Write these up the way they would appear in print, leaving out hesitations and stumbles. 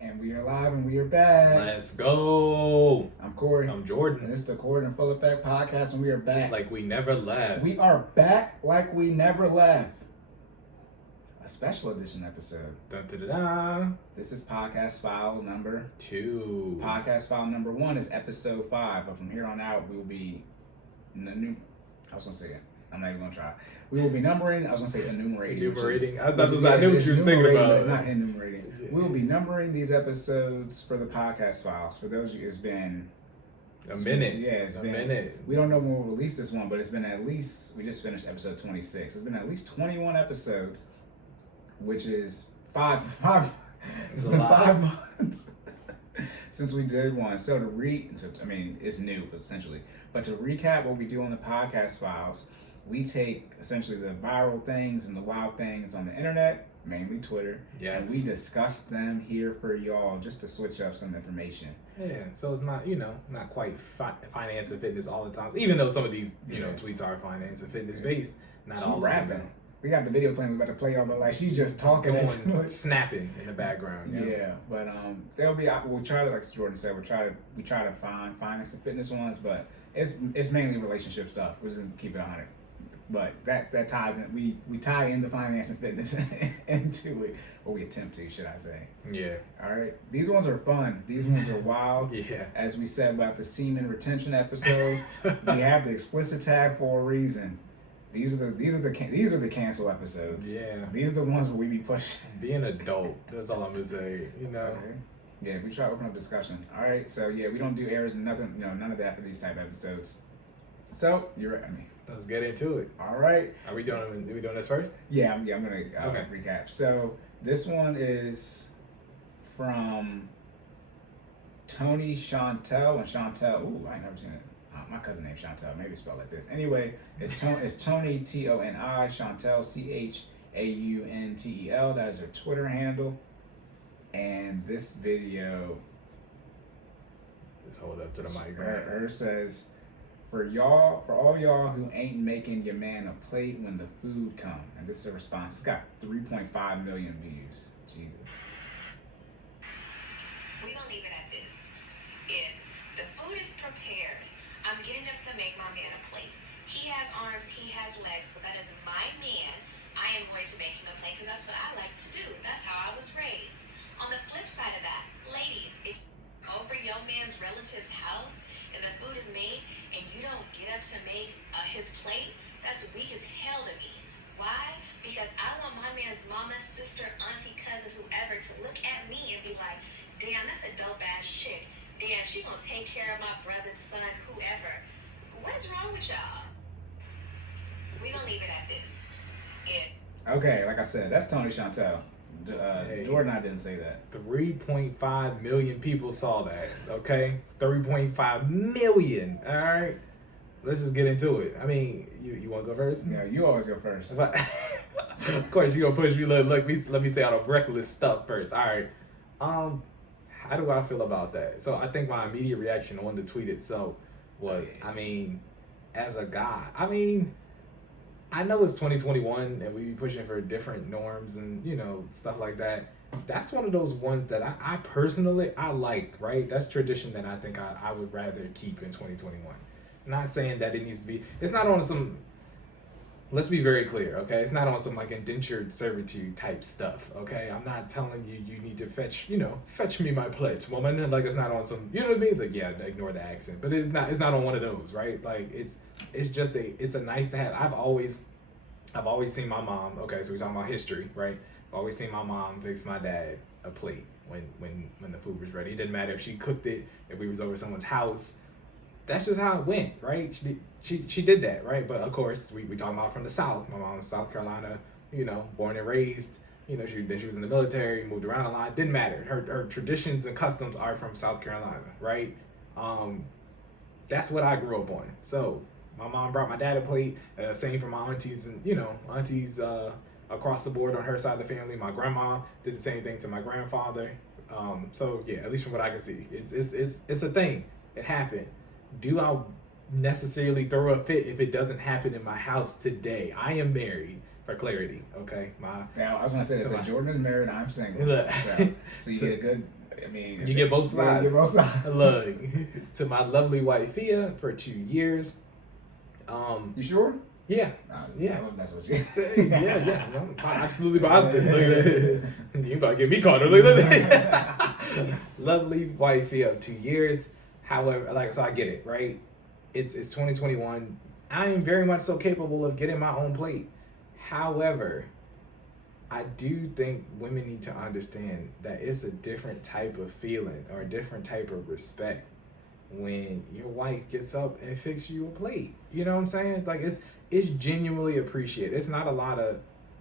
And we are live and we are back. Let's go. I'm Cory. I'm Jordan. And it's the Cordan Full Effect Podcast, and we are back. Like we never left. We are back like we never left. A special edition episode. Dun, dun, dun, dun. This is podcast file number 2. Podcast file number 1 is episode 5, but from here on out, we will be I was going to say it. I'm not even going to try. We will be numbering. I was going to say enumerating. Enumerating. I knew what you was thinking about. It's not enumerating. Yeah. We will be numbering these episodes for the podcast files. For those of you, it's been a minute. It's been a minute. We don't know when we'll release this one, but it's been at least, we just finished episode 26. It's been at least 21 episodes, which is it's been 5 months since we did one. So it's new, but essentially. But to recap what we do on the podcast files, we take essentially the viral things and the wild things on the internet, mainly Twitter, and we discuss them here for y'all just to switch up some information. Yeah, so it's not, not quite finance and fitness all the time. Even though some of these, tweets are finance and fitness based, not all rapping. We got the video playing. We about to play all the she just talking and snapping in the background. Yeah, but there'll be. We'll try to, like Jordan said, we try to find finance and fitness ones, but it's mainly relationship stuff. We're just gonna keep it 100. But that ties in. We tie in the finance and fitness into it, or we attempt to, should I say? Yeah. All right. These ones are fun. These ones are wild. Yeah. As we said about the semen retention episode, we have the explicit tag for a reason. These are the cancel episodes. Yeah. These are the ones where we be pushing. Be an adult. That's all I'm gonna say. Okay. Yeah, we try to open up discussion. All right. So yeah, we don't do errors and nothing. None of that for these type of episodes. So you're right. Let's get into it. All right. Are we doing this first? Yeah, I'm gonna recap. So this one is from Tony Chantel and Chantel. Ooh, I ain't never seen it. My cousin named Chantel. Maybe it's spelled like this. Anyway, it's Tony Toni Chantel Chauntel. That is her Twitter handle. And this video. Just hold up to the mic. Her says, For all y'all who ain't making your man a plate when the food come. And this is a response. It's got 3.5 million views. Jesus. We gonna leave it at this. If the food is prepared, I'm getting up to make my man a plate. He has arms, he has legs, but that is my man. I am going to make him a plate because that's what I like to do. That's how I was raised. On the flip side of that, ladies, if over your man's relative's house and the food is made and you don't get up to make his plate, that's weak as hell to me. Why? Because I want my man's mama, sister, auntie, cousin, whoever to look at me and be like, damn, that's a dope ass chick. Damn, she gonna take care of my brother, son, whoever. What is wrong with y'all? We gonna leave it at this. Okay, like I said, that's Tony Chantel. Jordan and I didn't say that. 3.5 million people saw that, okay? 3.5 million, all right? Let's just get into it. I mean, you want to go first? Yeah, you always go first. Of course, you're going to push me. Let me say all the reckless stuff first. All right. How do I feel about that? So I think my immediate reaction on the tweet itself was, as a guy, I know it's 2021 and we be pushing for different norms and, stuff like that. That's one of those ones that I personally, I like, right? That's tradition that I think I would rather keep in 2021. Not saying that it needs to be, it's not on some, let's be very clear, okay? It's not on some like indentured servitude type stuff, okay? I'm not telling you need to fetch me my plates, woman. Like it's not on some, you know what I mean? Like, yeah, ignore the accent, but it's not on one of those, right? Like it's just it's a nice to have. I've always seen my mom, okay, so we're talking about history, right? I've always seen my mom fix my dad a plate when the food was ready. It didn't matter if she cooked it, if we was over someone's house. That's just how it went, right? She did that, right? But of course, we talking about from the South. My mom was South Carolina, born and raised. She was in the military, moved around a lot. Didn't matter. Her traditions and customs are from South Carolina, right? That's what I grew up on. So my mom brought my dad a plate. Same for my aunties and aunties across the board on her side of the family. My grandma did the same thing to my grandfather. So yeah, at least from what I can see, it's a thing. It happened. Do I necessarily throw a fit if it doesn't happen in my house today? I am married, for clarity, okay? Now, I was going to say this. Jordan is married, I'm single. Look. So you get a good I mean, You get both sides. You get both sides. Look, to my lovely wife Fia for 2 years. You sure? Yeah. Yeah. That's what you. yeah. No, absolutely positive. Look at that. You about to get me caught. Look at that. Lovely wife Fia of 2 years. However, so I get it, right? It's 2021. I am very much so capable of getting my own plate. However, I do think women need to understand that it's a different type of feeling or a different type of respect when your wife gets up and fixes you a plate. You know what I'm saying? Like it's genuinely appreciated. It's not a lot of,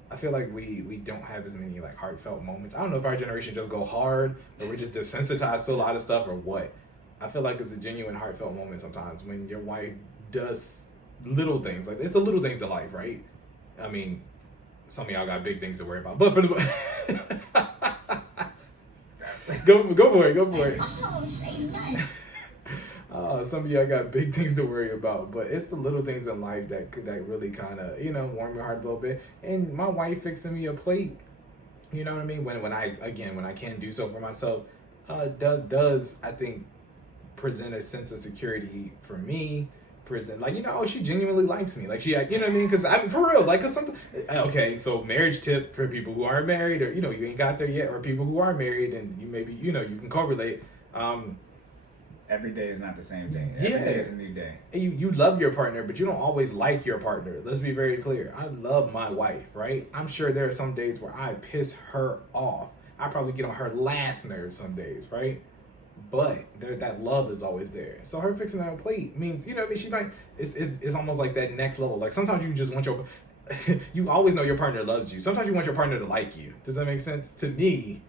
I feel like we don't have as many like heartfelt moments. I don't know if our generation just go hard or we're just desensitized to a lot of stuff or what. I feel like it's a genuine heartfelt moment sometimes when your wife does little things. Like it's the little things in life, right? I mean, some of y'all got big things to worry about, but for the go for it. Some of y'all got big things to worry about, but it's the little things in life that really kind of warm your heart a little bit. And my wife fixing me a plate, you know what I mean? When I can do so for myself, does I think present a sense of security for me. Present she genuinely likes me, like she, you know what I mean? Because I mean, for real, like, cause something. Okay, so marriage tip for people who aren't married, or you ain't got there yet, or people who are married and you maybe you can correlate. Every day is not the same thing. Yeah. Every day is a new day. And you love your partner, but you don't always like your partner. Let's be very clear. I love my wife, right? I'm sure there are some days where I piss her off. I probably get on her last nerve some days, right? But that love is always there. So her fixing that plate means, you know what I mean? She might, it's almost like that next level. Like sometimes you just want you always know your partner loves you. Sometimes you want your partner to like you. Does that make sense? To me,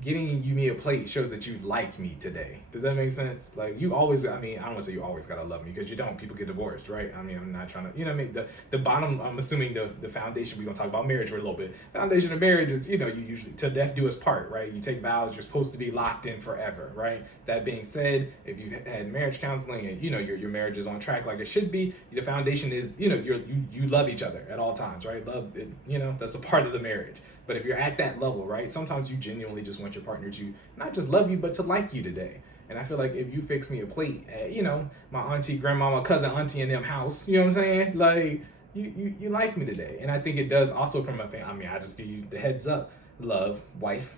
getting me a plate shows that you like me today. Does that make sense? Like you always, I mean, I don't want to say you always gotta love me because you don't. People get divorced, right? I mean, I'm not trying to, you know what I mean? The bottom, I'm assuming the foundation, we're gonna talk about marriage for a little bit. Foundation of marriage is, you usually till death do us part, right? You take vows, you're supposed to be locked in forever, right? That being said, if you've had marriage counseling and your marriage is on track like it should be, the foundation is, you love each other at all times, right? Love, that's a part of the marriage. But if you're at that level, right, sometimes you genuinely just want your partner to not just love you, but to like you today. And I feel like if you fix me a plate at, my auntie, grandmama, cousin, auntie in them house, you know what I'm saying? Like, you like me today. And I think it does also from I just give you the heads up, love, wife.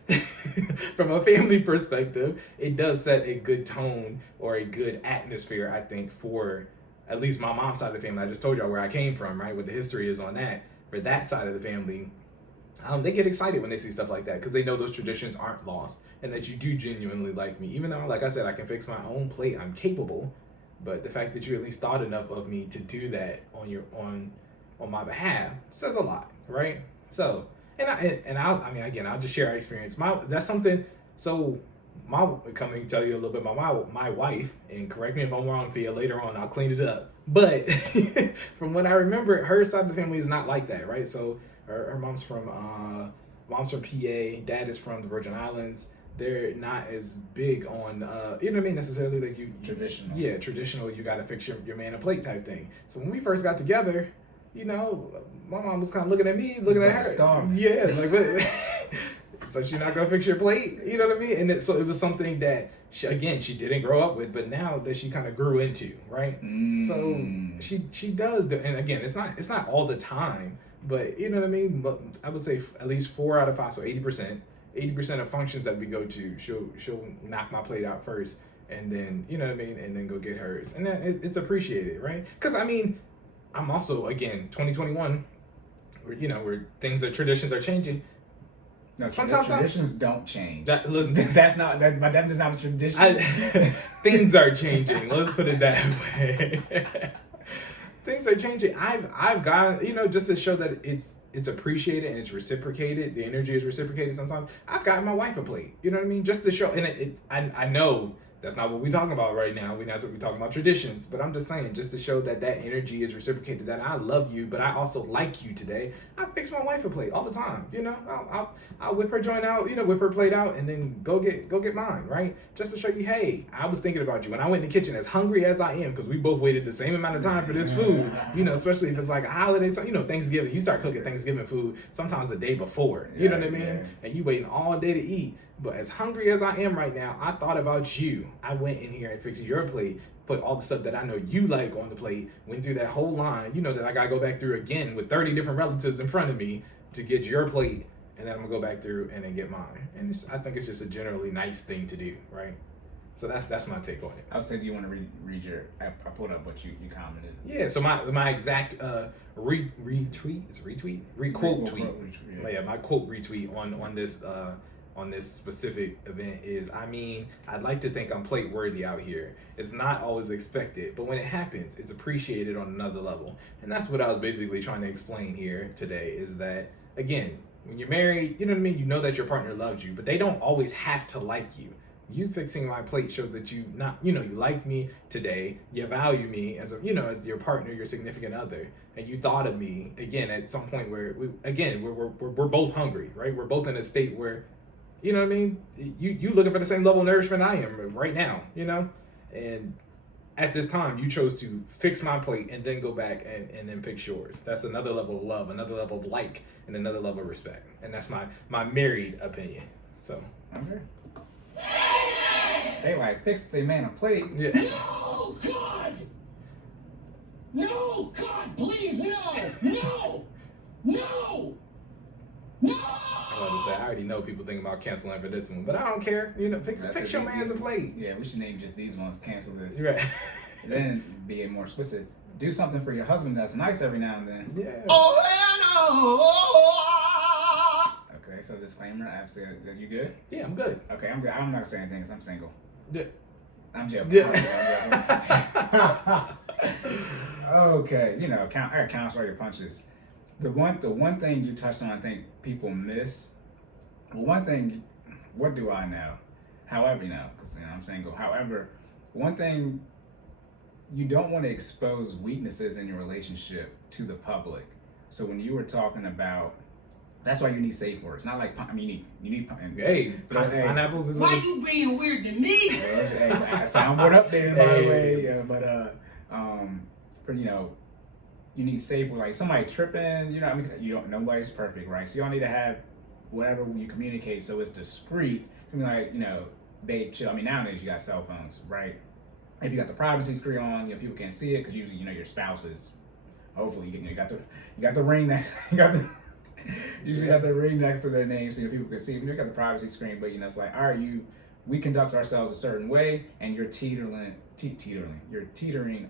From a family perspective, it does set a good tone or a good atmosphere, I think, for at least my mom's side of the family. I just told y'all where I came from, right, what the history is on that. For that side of the family, they get excited when they see stuff like that because they know those traditions aren't lost and that you do genuinely like me. Even though, like I said, I can fix my own plate, I'm capable, but the fact that you at least thought enough of me to do that on my behalf says a lot, right? So, I'll just share our experience. That's something. So, coming to tell you a little bit about my wife, and correct me if I'm wrong, Fia. Later on, I'll clean it up. But from what I remember, her side of the family is not like that, right? So. Her mom's from PA, dad is from the Virgin Islands. They're not as big on necessarily like you traditional. Yeah, traditional. You got to fix your man a plate type thing. So when we first got together, my mom was kind of looking at me, looking at her. Starving. Yeah, like what? So she's not gonna fix your plate. You know what I mean? And so it was something that she didn't grow up with, but now that she kind of grew into, right? So she does, and again, it's not all the time. But you know what I mean? But I would say at least 4 out of 5, so 80% of functions that we go to, she'll knock my plate out first, and then and then go get hers, and then it's appreciated, right? Because I'm also 2021, where traditions are changing. No, sometimes traditions don't change. That's not my definition is not a tradition. Things are changing. Let's put it that way. Things are changing. I've got, just to show that it's appreciated and it's reciprocated. The energy is reciprocated sometimes. I've gotten my wife a plate. You know what I mean? Just to show, and I know that's not what we're talking about right now. We're talking about traditions, but I'm just saying, just to show that energy is reciprocated, that I love you, but I also like you today. I fix my wife a plate all the time. I'll whip her joint out, whip her plate out, and then go get mine, right? Just to show you, hey, I was thinking about you when I went in the kitchen, as hungry as I am, because we both waited the same amount of time for this food. Especially if it's like a holiday, so Thanksgiving, you start cooking Thanksgiving food sometimes the day before. You know what I mean? Yeah. And you waiting all day to eat. But as hungry as I am right now, I thought about you. I went in here and fixed your plate, put all the stuff that I know you like on the plate, went through that whole line. You know that I gotta go back through again with 30 different relatives in front of me to get your plate, and then I'm gonna go back through and then get mine. And I think it's just a generally nice thing to do, right? So that's my take on it. I'll say, do you want to read your? I pulled up what you commented. Yeah. So my exact requote tweet. Yeah, my quote retweet on this specific event is, I mean, I'd like to think I'm plate worthy out here. It's not always expected, but when it happens, it's appreciated on another level. And that's what I was basically trying to explain here today, is that, again, when you're married, you know what I mean? You know that your partner loves you, but they don't always have to like you. You fixing my plate shows that you like me today, you value me as as your partner, your significant other, and you thought of me again at some point where we're both hungry, right? We're both in a state where, you know what I mean? You looking for the same level of nourishment I am right now, and at this time you chose to fix my plate and then go back and then fix yours. That's another level of love, another level of like, and another level of respect, and that's my married opinion. So okay. They like fix the man a plate. Yeah. No, God! No, God, please, no! No! No! No! I wanted to say, I already know people think about canceling for this one, but I don't care. Fix your man's a plate. Yeah, we should name just these ones. Cancel this. Right. Then be it more explicit. Do something for your husband that's nice every now and then. Yeah. Oh, hell no! Okay, so disclaimer. I've said, you good? Yeah, I'm good. Okay, I'm good. I'm not saying things. I'm single. Yeah. I'm joking. Yeah. Okay, I gotta counsel all your punches. The one thing you touched on, I think people miss. One thing, what do I know? However, because I'm single. However, one thing, you don't want to expose weaknesses in your relationship to the public. So when you were talking about, that's why you need safe words. Not like, you need pineapples is. Why you being weird to me? Hey, soundboard updated by the way. Yeah, but you need safe words. Like somebody tripping. Nobody's perfect, right? So you all need to have whatever you communicate so it's discreet. I mean, like, babe, chill. I mean, nowadays you got cell phones, right? If you got the privacy screen on, people can't see it because usually, your spouse is. Hopefully, you got the ring that you got the. Usually got the ring next to their name so people can see. You got the privacy screen, but it's like, all right, we conduct ourselves a certain way, and you're teetering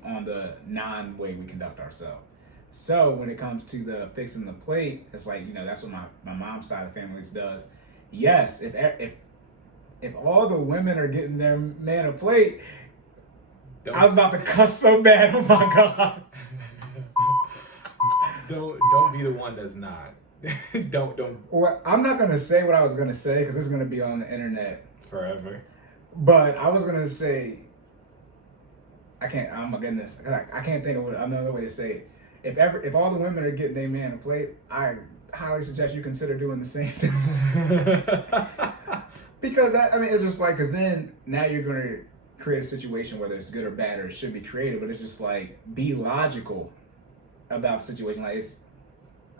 on the non-way we conduct ourselves. So when it comes to the fixing the plate, it's like, that's what my mom's side of the family does. Yes, if all the women are getting their man a plate, I was about to cuss so bad. Oh my God. Don't be the one that's not. don't. Well, I'm not gonna say what I was gonna say because it's gonna be on the internet forever. But I was gonna say, I can't. Oh my goodness, I can't think of another way to say it. If all the women are getting their man a plate, I highly suggest you consider doing the same thing. Because it's just like, because then now you're gonna create a situation, whether it's good or bad or it should be created, but it's just like, be logical about the situation. Like it's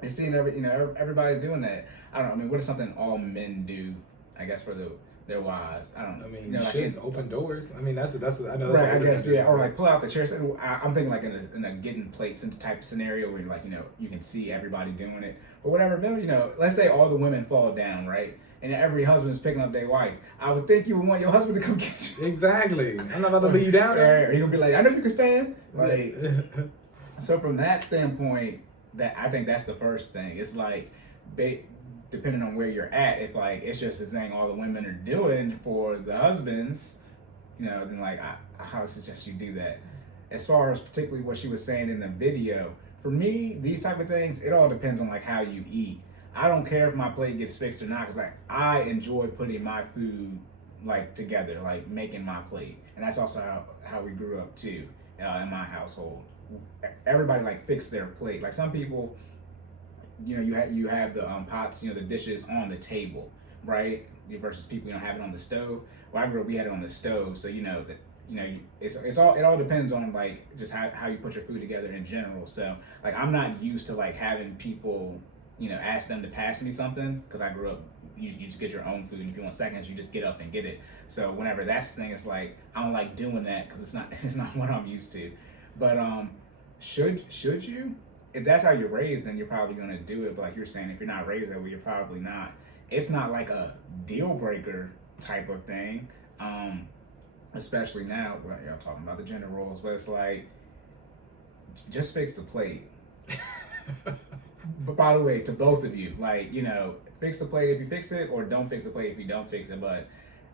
seeing everybody's doing that. I don't know. I mean, what is something all men do? I guess for their wives. I don't know. I mean, you should open doors. I mean, that's I know that's right. I guess or like pull out the chairs. I'm thinking like in a getting plates type scenario where you're like you can see everybody doing it. But whatever, let's say all the women fall down, right? And every husband is picking up their wife. I would think you would want your husband to come get you. Exactly. I'm not about to leave you down there. You're gonna be like, I know you can stand. Like, so from that standpoint, that I think that's the first thing. It's like, depending on where you're at, if like it's just the thing all the women are doing for the husbands, then like I highly suggest you do that. As far as particularly what she was saying in the video, for me, these type of things, it all depends on like how you eat. I don't care if my plate gets fixed or not, because like I enjoy putting my food like together, like making my plate, and that's also how we grew up too in my household. Everybody like fix their plate. Like some people, you have the pots, the dishes on the table, right? Versus people have it on the stove. Well, I grew up, we had it on the stove, so that it all depends on like just how you put your food together in general. So like I'm not used to like having people ask them to pass me something because I grew up you just get your own food, and if you want seconds, you just get up and get it. So whenever that's the thing, it's like I don't like doing that because it's not what I'm used to. But should you? If that's how you're raised, then you're probably gonna do it. But like you're saying, if you're not raised that way, you're probably not. It's not like a deal breaker type of thing, especially now. Well, y'all talking about the gender roles, but it's like just fix the plate. But by the way, to both of you, like, you know, fix the plate if you fix it, or don't fix the plate if you don't fix it. But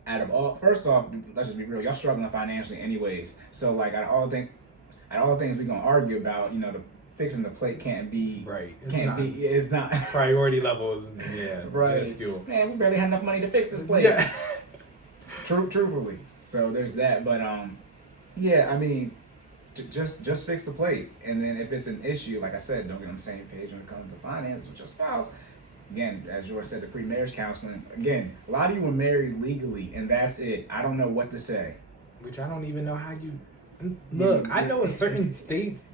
out of all, first off, let's just be real, y'all struggling financially anyways. So like out of all things we're gonna argue about, you know, fixing the plate can't be right. It's not priority levels. Yeah, right. Minuscule. Man, we barely had enough money to fix this plate. Yeah. Truthfully. So there's that. But yeah, I mean, just fix the plate, and then if it's an issue, like I said, don't get on the same page when it comes to finances with your spouse. Again, as George said, the pre-marriage counseling. Again, a lot of you were married legally, and that's it. I don't know what to say. Which I don't even know how you look. I know in certain states,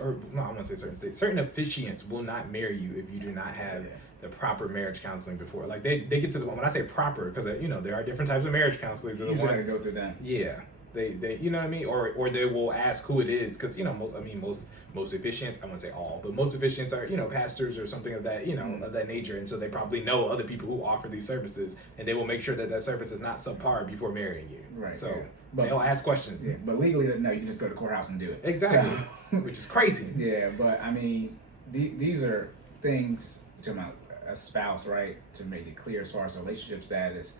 I want to say certain states, certain officiants will not marry you if you do not have the proper marriage counseling before. Like they get to the when I say proper, because you know there are different types of marriage counselors. You usually got to go through that. Yeah. They you know what I mean, or they will ask who it is, because you know most officiants, I wouldn't say all, but most officiants are, you know, pastors or something of that, you know, of that nature, and so they probably know other people who offer these services, and they will make sure that service is not subpar before marrying you. Right. So but they'll ask questions. Yeah, but legally, no, you can just go to the courthouse and do it. Exactly. So, which is crazy. Yeah, but I mean, these are things to my a spouse, right? To make it clear as far as relationship status.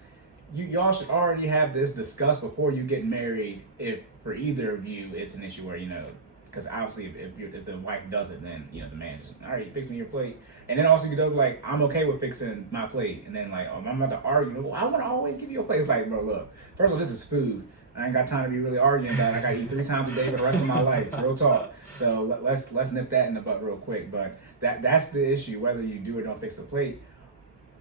Y'all should already have this discussed before you get married. If for either of you it's an issue where, you know, because obviously if the wife does it, then, you know, the man just, all right, fix me your plate, and then also you know, like, I'm okay with fixing my plate, and then like, oh, I'm about to argue, well, I want to always give you a plate. It's like, bro, look, first of all, this is food. I ain't got time to be really arguing about it. I got to eat 3 times a day for the rest of my life. Real talk. So let's nip that in the butt real quick. But that's the issue, whether you do or don't fix the plate.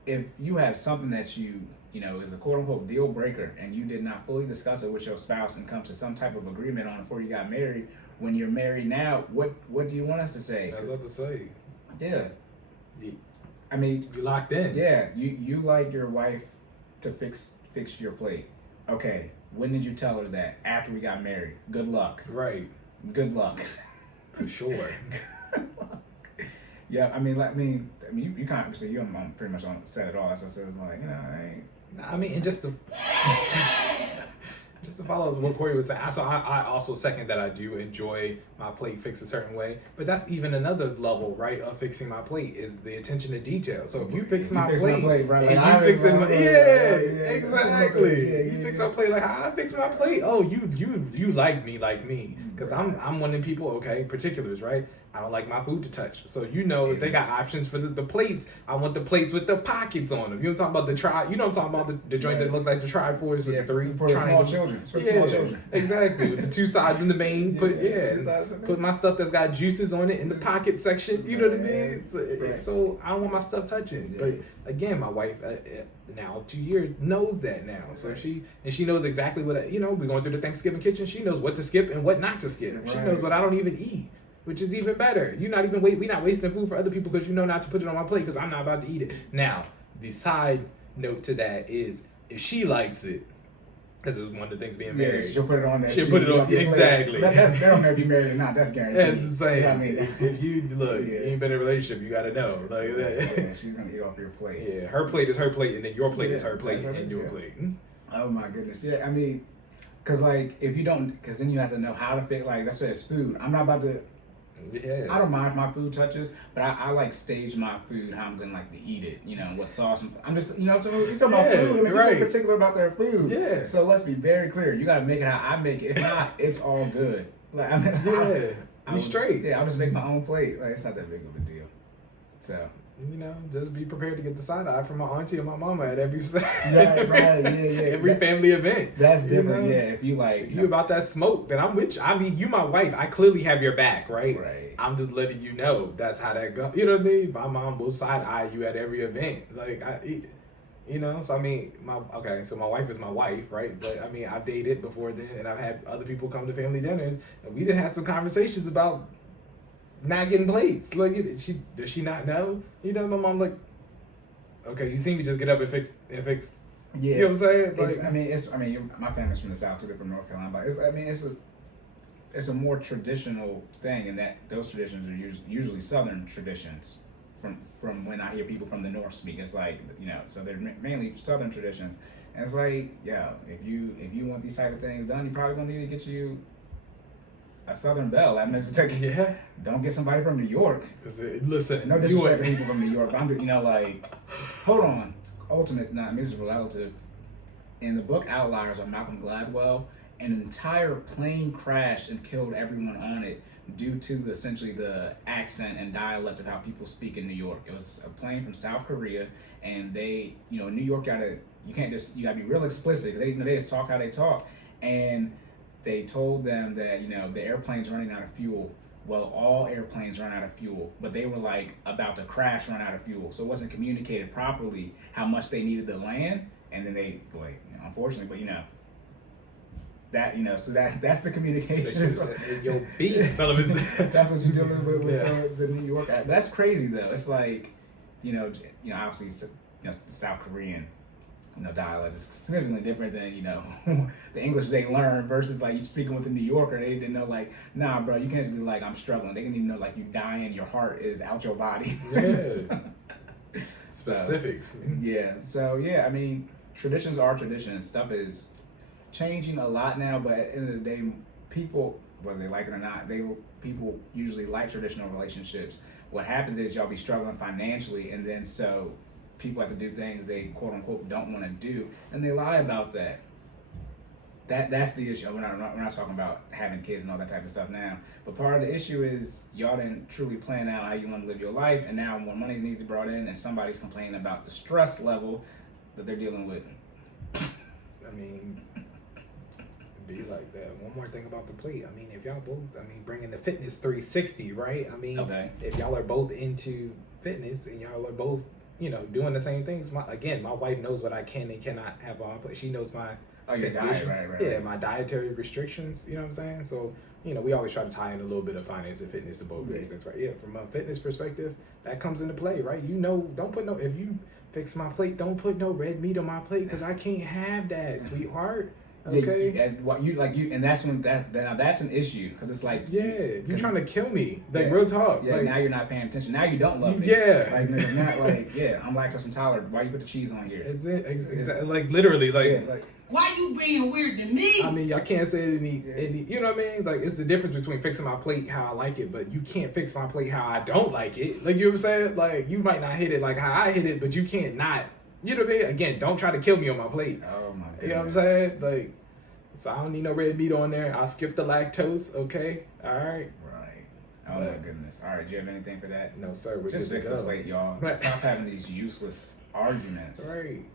If you have something that you know, is a quote-unquote deal breaker, and you did not fully discuss it with your spouse and come to some type of agreement on it before you got married, when you're married now, what do you want us to say? I was about to say. Yeah. I mean, you locked in. Yeah, you like your wife to fix your plate. Okay, when did you tell her that? After we got married. Good luck. Right. Good luck. For sure. Yeah, I mean, you kind of say you pretty much on said it all. That's what I said. It's like, you know, I mean, and just to follow what Cory was saying, I also second that I do enjoy my plate fixed a certain way, but that's even another level, right, of fixing my plate is the attention to detail. So if you fix my plate, right, and like, you fix it, exactly. You fix my plate like how I fix my plate. Oh, you like me, because I'm one of them people. Okay, particulars, right? I don't like my food to touch. So, you know, if they got options for the plates, I want the plates with the pockets on them. You know what I'm talking about? You know what I'm talking about? The joint that look like the Triforce with the 3 for the small children. It's for the small children. Exactly. With the 2 sides in the main. Put my stuff that's got juices on it in the pocket section. You know what I mean? So I don't want my stuff touching. But again, my wife, now 2 years, knows that now. So she knows exactly what, you know, we're going through the Thanksgiving kitchen. She knows what to skip and what not to skip. She knows what I don't even eat. Which is even better. We're not wasting food for other people because you know not to put it on my plate because I'm not about to eat it. Now, the side note to that is if she likes it, because it's one of the things being married. She'll put it on there. She'll put it on, exactly. They don't know if you're married or not. That's guaranteed. That's the same. You know what I mean? If you look, you ain't been in a relationship, you gotta know. Like that. Yeah, she's gonna eat off your plate. Yeah, her plate is her plate, and then your plate is her plate, and your plate. Oh my goodness. Yeah, I mean, because like if you don't, because then you have to know how to fit. Like let's say it's food. I'm not about to. Yeah. I don't mind if my food touches, but I like stage my food how I'm gonna like to eat it. You know what sauce? I'm just you're talking about food. And people are particular about their food. Yeah. So let's be very clear. You gotta make it how I make it. If not, it's all good. Like I mean, I'm straight. Yeah, I'll just make my own plate. Like it's not that big of a deal. So. You know, just be prepared to get the side eye from my auntie and my mama at every every family event. That's different, you know? yeah. If you like, if you about that smoke, then I'm with you. I mean, you my wife. I clearly have your back, right? Right. I'm just letting you know that's how that goes. You know what I mean? My mom will side eye you at every event. Like you know. So I mean, so my wife is my wife, right? But I mean, I've dated before then, and I've had other people come to family dinners, and we did have some conversations about not getting plates. Like, does she not know? You know, my mom like, Okay, you see me just get up and fix. Yeah, You know what I'm saying? Like, my family's from the South, too. They're from North Carolina, but it's a more traditional thing, and that those traditions are usually Southern traditions. From when I hear people from the North speak, it's like, so they're mainly Southern traditions, and it's like, if you want these type of things done, you probably gonna need to get you a Southern belle. That means yeah. don't get somebody from New York. Listen, No disrespect to people from New York, but I'm like, hold on. Ultimate, this is relative. In the book Outliers by Malcolm Gladwell, an entire plane crashed and killed everyone on it due to essentially the accent and dialect of how people speak in New York. It was a plane from South Korea, and they, New York you gotta be real explicit, because they just talk how they talk, and they told them that, the airplane's running out of fuel. Well, all airplanes run out of fuel, but they were like about to crash, run out of fuel. So it wasn't communicated properly how much they needed to land. And then they, unfortunately, but so that's the communication. Yo, beat some of his. That's what you're dealing with the New York. That's crazy though. It's like, obviously, the South Korean, dialect is significantly different than, the English they learn versus like you speaking with a New Yorker. They didn't know, like, nah, bro, you can't just be like, I'm struggling. They didn't even know, like, you dying, your heart is out your body. Yeah. Specifics. Yeah. So, traditions are traditions. Stuff is changing a lot now, but at the end of the day, people, whether they like it or not, people usually like traditional relationships. What happens is y'all be struggling financially, and then so people have to do things they quote unquote don't want to do, and they lie about that. That's the issue. We're not talking about having kids and all that type of stuff now. But part of the issue is y'all didn't truly plan out how you want to live your life, and now when money needs to be brought in, and somebody's complaining about the stress level that they're dealing with. Be like that. One more thing about the plate. If y'all both, bringing the fitness 360, right? Okay. If y'all are both into fitness and y'all are both, doing the same things. My wife knows what I can and cannot have on plate. She knows my your diet, right. Yeah, my dietary restrictions. You know what I'm saying? So, we always try to tie in a little bit of finance and fitness to both of these things, right? Yeah, from a fitness perspective, that comes into play, right? If you fix my plate, don't put no red meat on my plate, because I can't have that, sweetheart. Okay. And that's when that's an issue, because it's like, you're trying to kill me. Real talk. Yeah, now you're not paying attention. Now you don't love me. Yeah. It's not like, I'm lactose intolerant. Why you put the cheese on here? It's it. Like literally, why you being weird to me? I can't say any. You know what I mean? Like, it's the difference between fixing my plate how I like it, but you can't fix my plate how I don't like it. Like, you know what I'm saying? Like, you might not hit it like how I hit it, but you can't not. You know what I mean? Again, don't try to kill me on my plate. Oh my goodness. You know what I'm saying? Like, so I don't need no red meat on there. I'll skip the lactose. Okay. All right. Right. Oh my goodness. All right. Do you have anything for that? No, sir. We're just fix the plate, y'all. Right. Stop having these useless arguments. Right.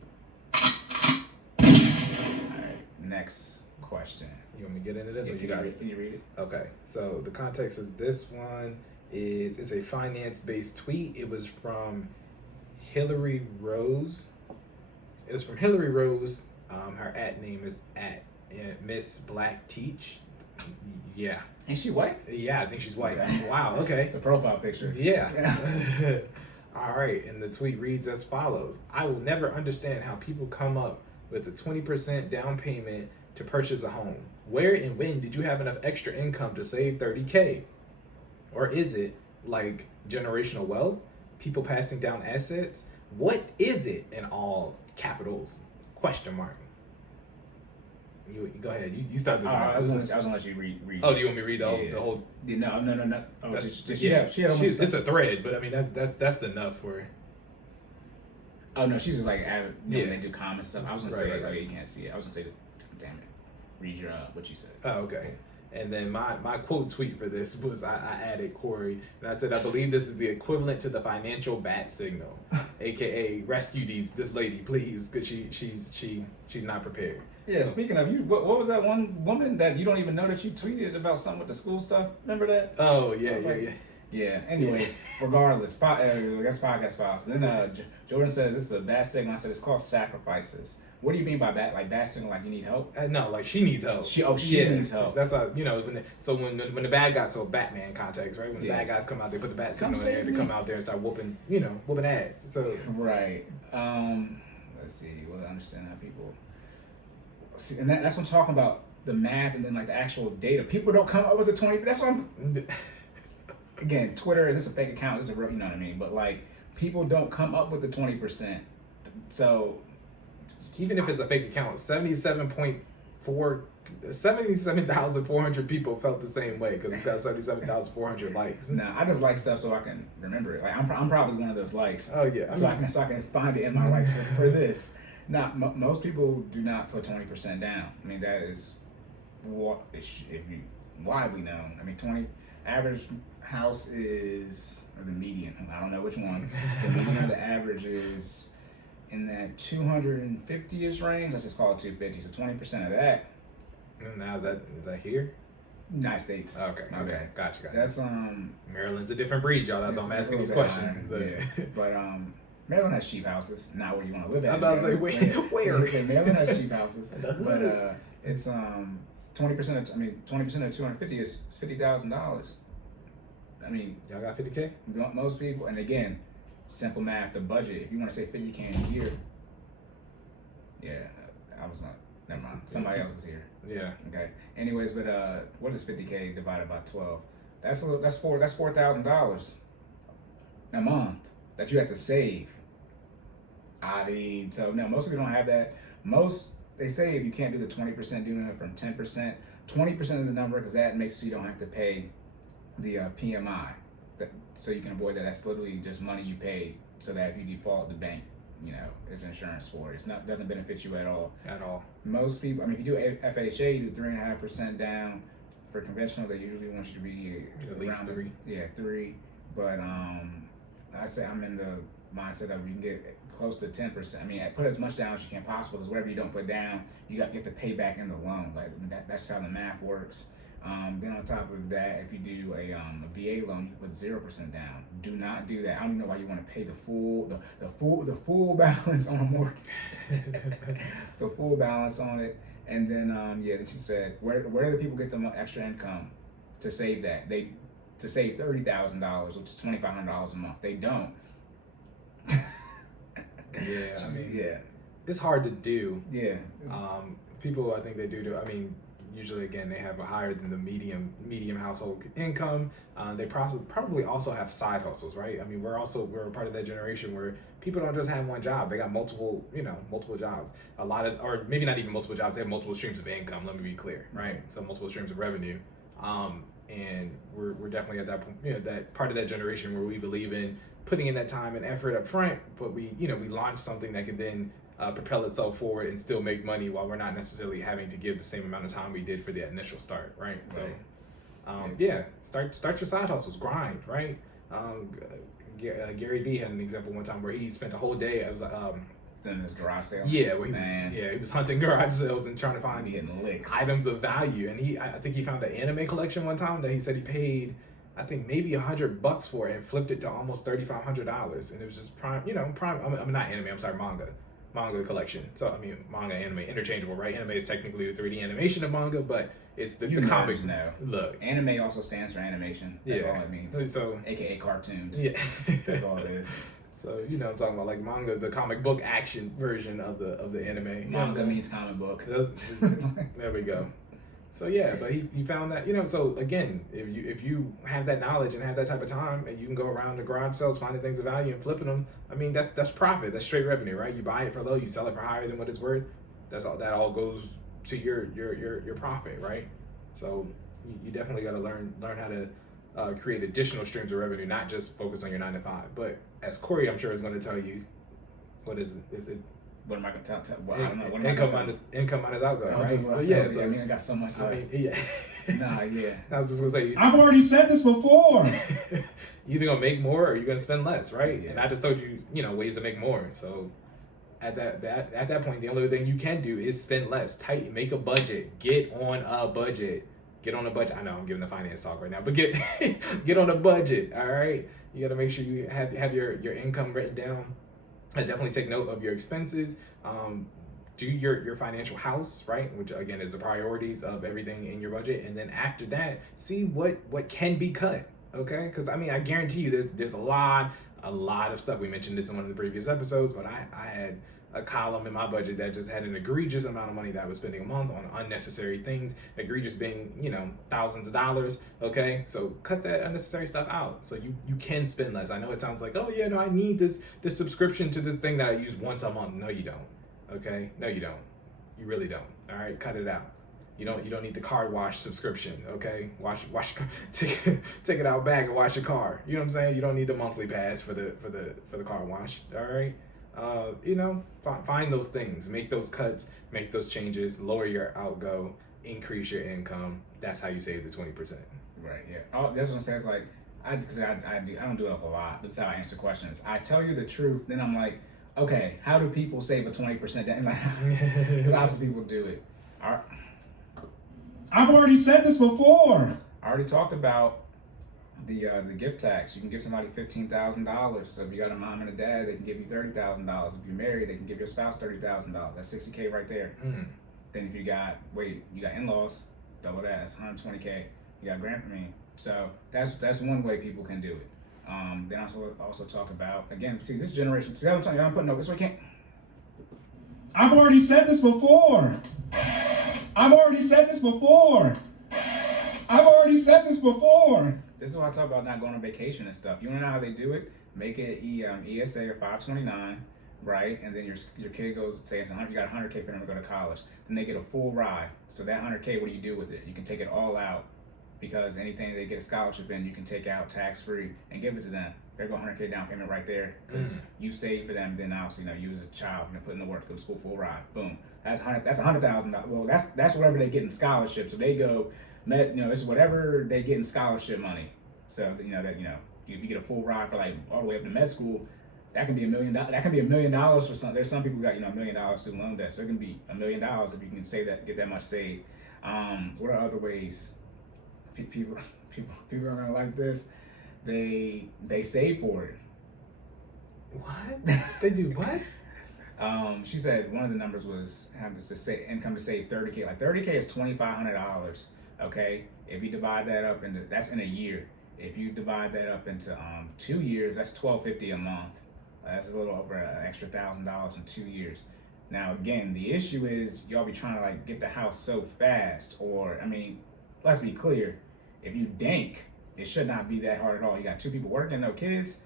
All right. Next question. You want me to get into this? Yeah, or you got it? Can you read it? Okay. So the context of this one is it's a finance-based tweet. It was from Hillary Rose. It was from Hillary Rose. Her @ name is Miss Black Teach. Yeah. Is she white? Yeah, I think she's white. Okay. Wow, okay. The profile picture. Yeah. All right, and the tweet reads as follows. I will never understand how people come up with a 20% down payment to purchase a home. Where and when did you have enough extra income to save $30K? Or is it like generational wealth? People passing down assets? What is it in all capitals? Question mark. You go ahead. You start this. I was gonna let you read. Oh, do you want me to read the whole? No. Oh, she had it's a thread, but that's enough for. Oh no, she's just like when they do comments and stuff. I was gonna say, oh yeah, you can't see it. I was gonna say, damn it, read your what you said. Oh, okay. And then my quote tweet for this was I added Cory, and I said, I believe this is the equivalent to the financial bat signal, aka rescue this lady, please, because she's not prepared. Yeah, so, speaking of you, what was that one woman that you don't even know that you tweeted about something with the school stuff? Remember that? Oh yeah, Yeah. Anyways, regardless, I guess podcast files. Then Jordan says this is the bad signal. I said it's called sacrifices. What do you mean by bad? Like bad signal? Like you need help? No, like she needs help. She needs help. That's how when the bad guys, so Batman context, right? When the bad guys come out, they put the bat signal in there to come out there and start whooping ass. So right. Let's see. Well, I understand how people see, and that's what I'm talking about. The math and then like the actual data. People don't come up with the 20. That's what I'm. Again, Twitter is just a fake account. It's a real, you know what I mean. But like, people don't come up with the 20%. So even if it's a fake account, 77,400 people felt the same way because it's got 77,400 likes. Nah, I just like stuff so I can remember it. Like I'm probably one of those likes. Oh yeah. So I can find it in my likes for this. Most people do not put 20% down. I mean that is what if you widely known. I mean 20 average house is, or the median. I don't know which one. The median or the average is in that 250ish range. Let's just call it 250. So 20% of that. Now is that here? United States. Okay. Gotcha. That's Maryland's a different breed, y'all. That's why I'm asking these questions. Yeah. But Maryland has cheap houses. Not where you want to live at. I'm about to say where? Maryland has cheap houses. But it's 20% of 250 is $50,000. I mean, y'all got 50K? Most people, and again, simple math, the budget, if you want to say 50K in a year, yeah, I was not, never mind. Somebody else is here. Yeah. Okay. Anyways, but what is 50K divided by 12? That's $4,000 a month that you have to save. I mean, so no, most people don't have that. They say if you can't do the 20%, doing it from 10%. 20% is the number because that makes so you don't have to pay the PMI, so you can avoid that. That's literally just money you pay, so that if you default, the bank, it's insurance for it. Doesn't benefit you at all. At all. Most people, I mean, if you do FHA, you do 3.5% down. For conventional, they usually want you to be at least 3. Yeah, 3. But I say I'm in the mindset of you can get close to 10%. I mean, put as much down as you can possible, because whatever you don't put down, you get to pay back in the loan. Like that's how the math works. Then on top of that, if you do a VA loan, you put 0% down. Do not do that. I don't know why you want to pay the full balance on a mortgage, the full balance on it. And then she said, where do the people get the extra income to save that? To save $30,000, which is $2,500 a month. They don't. Yeah, I mean, yeah, it's hard to do. Yeah. People, I think they do. I mean, usually again they have a higher than the medium household income. They probably also have side hustles, right? I mean, we're a part of that generation where people don't just have one job; they got multiple jobs. Or maybe not even multiple jobs. They have multiple streams of income. Let me be clear, right? So multiple streams of revenue. And we're definitely at that point, that part of that generation where we believe in putting in that time and effort up front, but we launch something that can then propel itself forward and still make money while we're not necessarily having to give the same amount of time we did for the initial start, right? So, start your side hustles, grind, right? Gary Vee had an example one time where he spent a whole day. It was in his garage sale. Yeah, where he was hunting garage sales and trying to find hitting licks. Items of value, and I think he found an anime collection one time that he said he paid, I think maybe $100 for it, and flipped it to almost $3,500, and it was just prime. I'm not anime. I'm sorry, manga collection. So I mean, manga, anime, interchangeable, right? Anime is technically the 3D animation of manga, but it's the comics now. Look, anime also stands for animation. That's all it means. So, AKA cartoons. Yeah, that's all it is. So I'm talking about like manga, the comic book action version of the anime. Manga means comic book. There we go. So yeah, but he found that, so again, if you have that knowledge and have that type of time and you can go around the garage sales finding things of value and flipping them, I mean that's profit, that's straight revenue, right? You buy it for low, you sell it for higher than what it's worth. That all goes to your profit, right? So you definitely got to learn how to create additional streams of revenue, not just focus on your 9 to 5. But as Cory, I'm sure, is going to tell you, what is it? Is it? What am I going to tell? Well, I don't know. What income minus outgo, right? So, yeah, so I mean, I got so much left. Yeah. Nah, yeah. I was just going to say. I've already said this before. You either going to make more or you're going to spend less, right? Yeah. And I just told you, ways to make more. So at that point, the only thing you can do is spend less. Make a budget. Get on a budget. Get on a budget. I know I'm giving the finance talk right now, but get get on a budget. All right, you got to make sure you have your income written down. Definitely take note of your expenses. Do your financial house, right, which again is the priorities of everything in your budget, and then after that, see what can be cut. Okay, because I mean, I guarantee you, there's a lot of stuff. We mentioned this in one of the previous episodes, but I had a column in my budget that just had an egregious amount of money that I was spending a month on unnecessary things, egregious being, thousands of dollars, okay? So cut that unnecessary stuff out so you can spend less. I know it sounds like, oh yeah, no, I need this subscription to this thing that I use once a month. No, you don't, okay? No, you don't. You really don't, all right? Cut it out. You don't need the car wash subscription, okay? Wash take it out back and wash your car. You know what I'm saying? You don't need the monthly pass for the car wash, all right? Find those things, make those cuts, make those changes, lower your outgo, increase your income. That's how you save the 20%. Right. Yeah. Oh, that's what I'm saying. It's like I don't do it a lot. That's how I answer questions. I tell you the truth, then I'm like, okay, how do people save a 20%? Because obviously people do it. All right. I've already said this before. I already talked about the gift tax. You can give somebody $15,000. So if you got a mom and a dad, they can give you $30,000. If you're married, they can give your spouse $30,000. That's $60K right there. Mm. Then if you got in-laws, double that. That's $120K. You got grandparents. So that's one way people can do it. Then also talk about, again, see, this generation. See, I'm telling you, I'm putting this way. Can't. I've already said this before. This is why I talk about not going on vacation and stuff. You want to know how they do it? Make it ESA or 529, right? And then your kid goes, say it's 100, you got 100K for them to go to college. Then they get a full ride. So that 100K, what do you do with it? You can take it all out, because anything they get a scholarship in, you can take out tax-free and give it to them. There go 100K down payment right there, because you save for them. Then obviously, you as a child, put in the work, go to school, full ride, boom. That's $100,000. Well, that's whatever they get in scholarship. So they go, it's whatever they get in scholarship money. So if you get a full ride for like all the way up to med school, that can be $1 million. That can be $1 million for some. There's some people who got $1 million student loan debt, so it can be $1 million if you can get that much saved. What are other ways? People are gonna like this. They save for it. What? They do what? She said one of the numbers was income to save $30K. Like $30K is $2,500. Okay, if you divide that up into, that's in a year. If you divide that up into 2 years, that's $1,250 a month. That's a little over an extra $1,000 in 2 years. Now again, the issue is y'all be trying to get the house so fast. Or let's be clear. If you dank, it should not be that hard at all. You got 2 people working, no kids.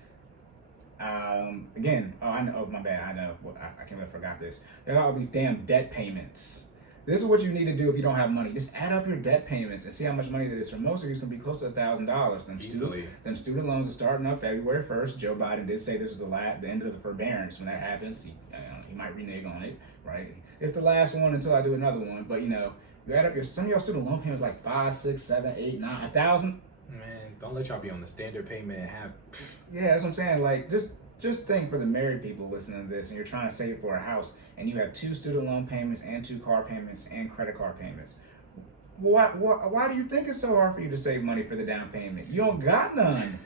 Again, I know. Oh, my bad. I know. I can't believe I forgot this. There are all these damn debt payments. This is what you need to do if you don't have money. Just add up your debt payments and see how much money that is. For most of you, it's going to be close to $1,000. Easily. Them student loans are starting up February 1st. Joe Biden did say this was the end of the forbearance. When that happens, he might renege on it, right? It's the last one until I do another one. But you add up some of your student loan payments like 5, 6, 7, 8, 9, 1,000. Man, don't let y'all be on the standard payment and have. Yeah, that's what I'm saying. Just think for the married people listening to this, and you're trying to save for a house, and you have 2 student loan payments and 2 car payments and credit card payments. Why do you think it's so hard for you to save money for the down payment? You don't got none.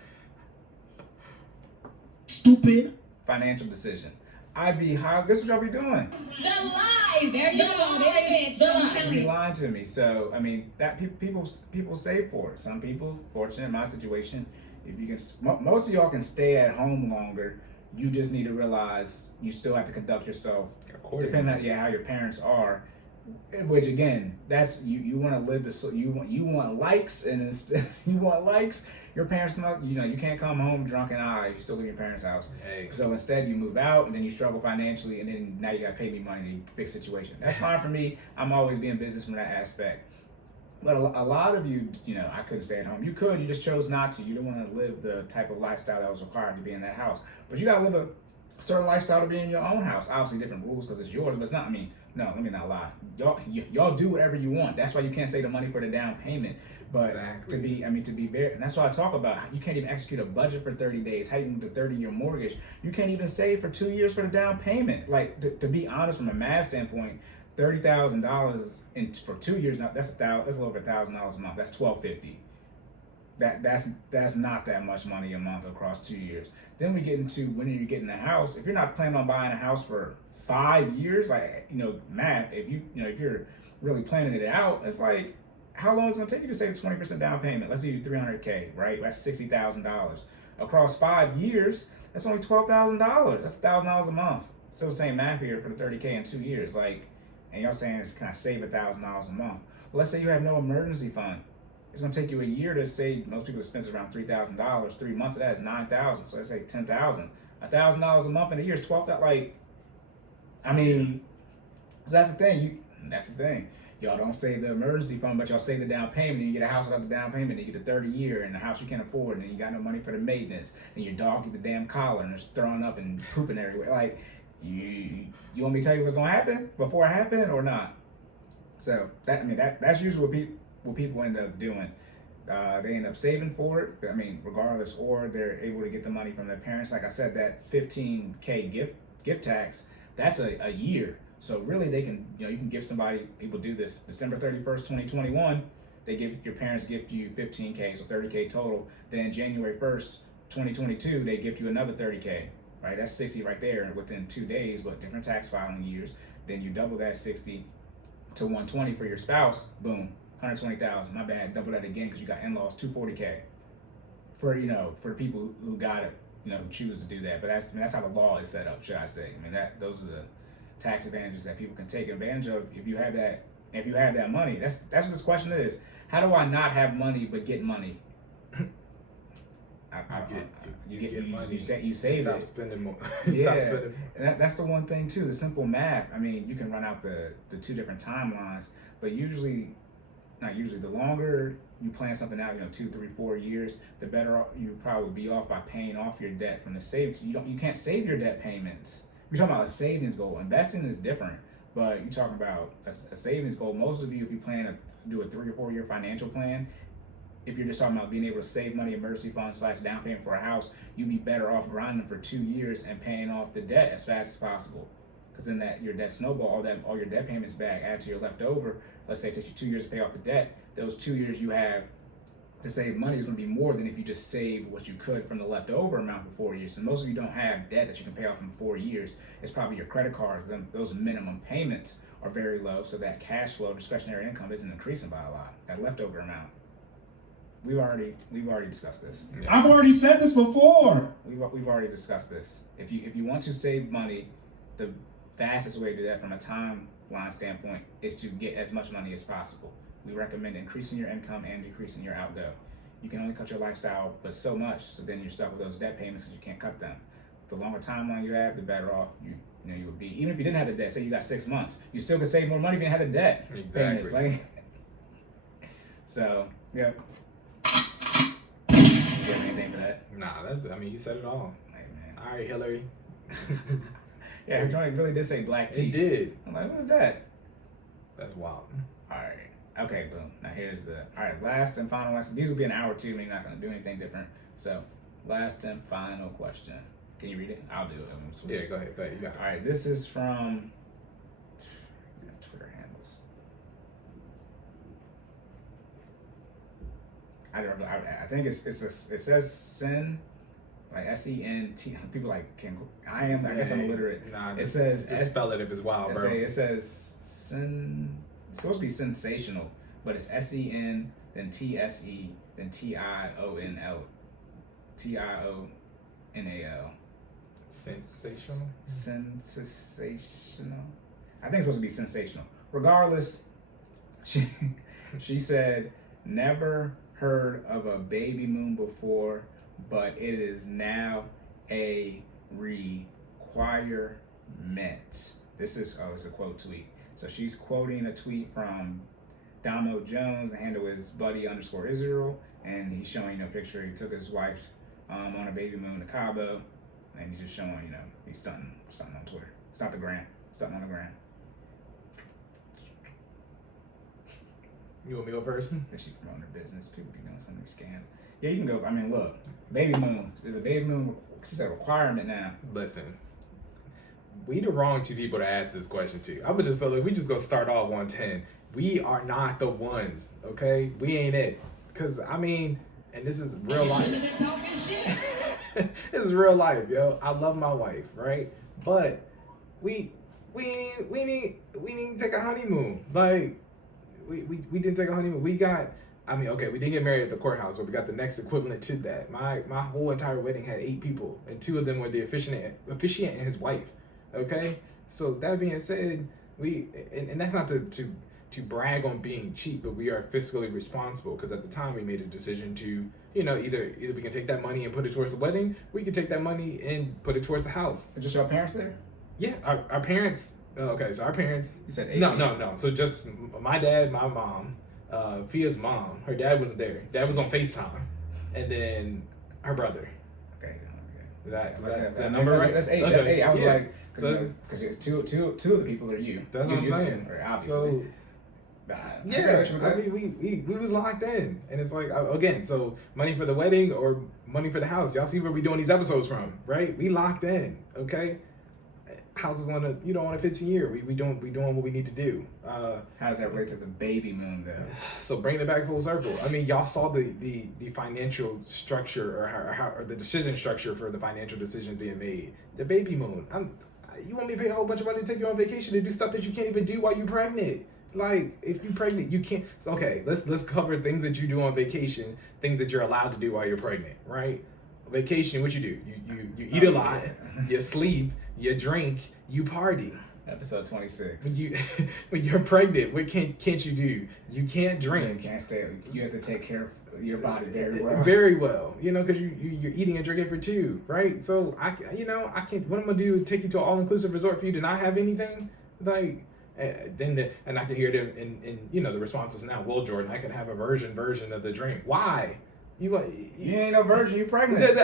Stupid. Financial decision. This is what y'all be doing. The lies. There you go. There You lying to me. So that people save for it. Some people, fortunate in my situation, if you can, most of y'all can stay at home longer. You just need to realize you still have to conduct yourself depending on how your parents are. Which again, that's you want to live you want likes, and instead you want likes. Your parents know you can't come home drunk and you still live in your parents' house. Hey. So instead you move out, and then you struggle financially, and then now you got to pay me money to fix the situation. That's fine for me. I'm always being business from that aspect. But a lot of you, I couldn't stay at home. You could, you just chose not to. You don't want to live the type of lifestyle that was required to be in that house. But you got to live a certain lifestyle to be in your own house. Obviously different rules because it's yours, but it's not, no, let me not lie. Y'all do whatever you want. That's why you can't save the money for the down payment. But exactly. to be very, and that's why I talk about you can't even execute a budget for 30 days. How you can do a 30-year mortgage? You can't even save for 2 years for the down payment. To be honest, from a math standpoint, $30,000 in for 2 years. Now that's a little over $1,000 a month. That's $1,250. That's not that much money a month across 2 years. Then we get into when you're getting a house. If you're not planning on buying a house for 5 years, like math, if you're really planning it out, it's like how long is it gonna take you to save 20% down payment? Let's do $300K, right? That's $60,000 across 5 years. That's only $12,000. That's $1,000 a month. Still same math here for the 30K in 2 years, like, and y'all saying it's can I save $1,000 a month? Well, let's say you have no emergency fund. It's gonna take you a year to save. Most people spend around $3,000. 3 months of that is $9,000. So let's say $10,000. $1,000 a month in a year is $12,000. Like, I mean, so that's the thing. That's the thing. Y'all don't save the emergency fund, but y'all save the down payment. And you get a house without the down payment. And you get a 30 year, and the house you can't afford, and you got no money for the maintenance. And your dog get the damn collar, and it's throwing up and pooping everywhere. Like, you want me to tell you what's gonna happen before it happened or not? So that's usually what people end up doing. They end up saving for it. I mean, regardless, or they're able to get the money from their parents. Like I said, that $15K gift tax, that's a year. So really, they can you can give somebody. People do this. December 31st, 2021, your parents gift you $15K, so $30K total. Then January 1st, 2022, they gift you another $30K. Right, that's $60 right there within 2 days, but different tax filing years. Then you double that $60 to $120 for your spouse. Boom, $120,000. My bad. Double that again because you got in-laws, $240K. For for people who got it, who choose to do that. But that's how the law is set up, should I say? I mean those are the tax advantages that people can take advantage of if you have that. If you have that money, that's what this question is. How do I not have money but get money? You get money. You save Stop it. Spending more. Yeah, Stop spending. And that's the one thing too. The simple math. I mean, you can run out the two different timelines, but not usually. The longer you plan something out, 2, 3, 4 years, the better you probably be off by paying off your debt from the savings. You can't save your debt payments. We're talking about a savings goal. Investing is different, but you're talking about a savings goal. Most of you, if you plan to do a 3 or 4 year financial plan, if you're just talking about being able to save money, emergency fund / down payment for a house, you'd be better off grinding for 2 years and paying off the debt as fast as possible. Because then your debt snowball, all your debt payments back, add to your leftover. Let's say it takes you 2 years to pay off the debt. Those 2 years you have to save money is going to be more than if you just saved what you could from the leftover amount for 4 years. So most of you don't have debt that you can pay off in 4 years. It's probably your credit card. Those minimum payments are very low, so that cash flow, discretionary income isn't increasing by a lot. That leftover amount. We've already discussed this. Yes. I've already said this before. We've already discussed this. If you want to save money, the fastest way to do that from a timeline standpoint is to get as much money as possible. We recommend increasing your income and decreasing your outgo. You can only cut your lifestyle but so much, so then you're stuck with those debt payments because you can't cut them. The longer timeline you have, the better off you would be. Even if you didn't have the debt, say you got 6 months, you still could save more money if you didn't have the debt. Exactly. Payments. So, yep. You have anything for that? Nah, you said it all. Hey, man. All right, Hillary. Yeah, her joint really did say black tea. It did. I'm like, what is that? That's wild. All right. Okay, boom. Now here's last and final lesson. These will be an hour too. We're not going to do anything different. So, last and final question. Can you read it? I'll do it. Yeah, go ahead. You got it. All right, this is from Twitter handles. I think it says sin, like SENT. People I guess I'm illiterate. Nah, it says just spell it if it's wild, bro. It says sin. It's supposed to be sensational, but it's SEN, then TSE, then TIONL. TIONAL. Sensational? Sensational. I think it's supposed to be sensational. Regardless, she said, never heard of a Babymoon before, but it is now a requirement. This is, it's a quote tweet. So she's quoting a tweet from Damo Jones, the handle is buddy_Israel, and he's showing a picture. He took his wife on a Babymoon to Cabo, and he's just showing, he's stunting on Twitter. It's not the gram. Stunting on the gram. You want me to go first? That she promoting her business. People be doing so many scams. Yeah, you can go. I mean, look, Babymoon. Is a Babymoon, she said, requirement now. Listen, we the wrong two people to ask this question to. I'm gonna just say, we just gonna start off 110. We are not the ones, okay? We ain't it. Cause I mean, and this is real life. This is real life, yo. I love my wife, right? But we didn't take a honeymoon. Like we didn't take a honeymoon. We got, I mean, okay, we didn't get married at the courthouse, but we got the next equivalent to that. My whole entire wedding had 8 people, and 2 of them were the officiant and his wife. Okay, so that being said, and that's not to brag on being cheap, but we are fiscally responsible because at the time we made a decision to, you know, either we can take that money and put it towards the wedding, we can take that money and put it towards the house. Just your parents there? Yeah, our parents. Okay, so our parents. You said 8. No. So just my dad, my mom, Fia's mom. Her dad wasn't there. Dad was on FaceTime, and then her brother. Okay. Is that number right? That's 8. Okay. That's 8. I was like, so because two of the people are you. That's what I'm saying. Obviously. So, yeah, I mean, we was locked in, and it's like again, so money for the wedding or money for the house. Y'all see where we doing these episodes from, right? We locked in, okay. House is on a 15-year. We doing what we need to do. How does that relate to the Babymoon though? So bringing it back full circle. I mean, y'all saw the financial structure or the decision structure for the financial decisions being made. The Babymoon. You want me to pay a whole bunch of money to take you on vacation to do stuff that you can't even do while you're pregnant? Like, if you're pregnant, you can't. So, okay, let's cover things that you do on vacation, things that you're allowed to do while you're pregnant, right? Vacation, what you do? You eat a lot, you sleep, you drink, you party. Episode 26. When you're pregnant, what can't you do? You can't drink. You can't stay. You have to take care of your body very well. Very well, because you're eating and drinking for 2, right? So I can't. What I'm gonna do? Take you to an all-inclusive resort for you to not have anything, like. And I can hear them in the responses now. Well, Jordan, I can have a version of the drink. Why? You ain't no virgin. You pregnant.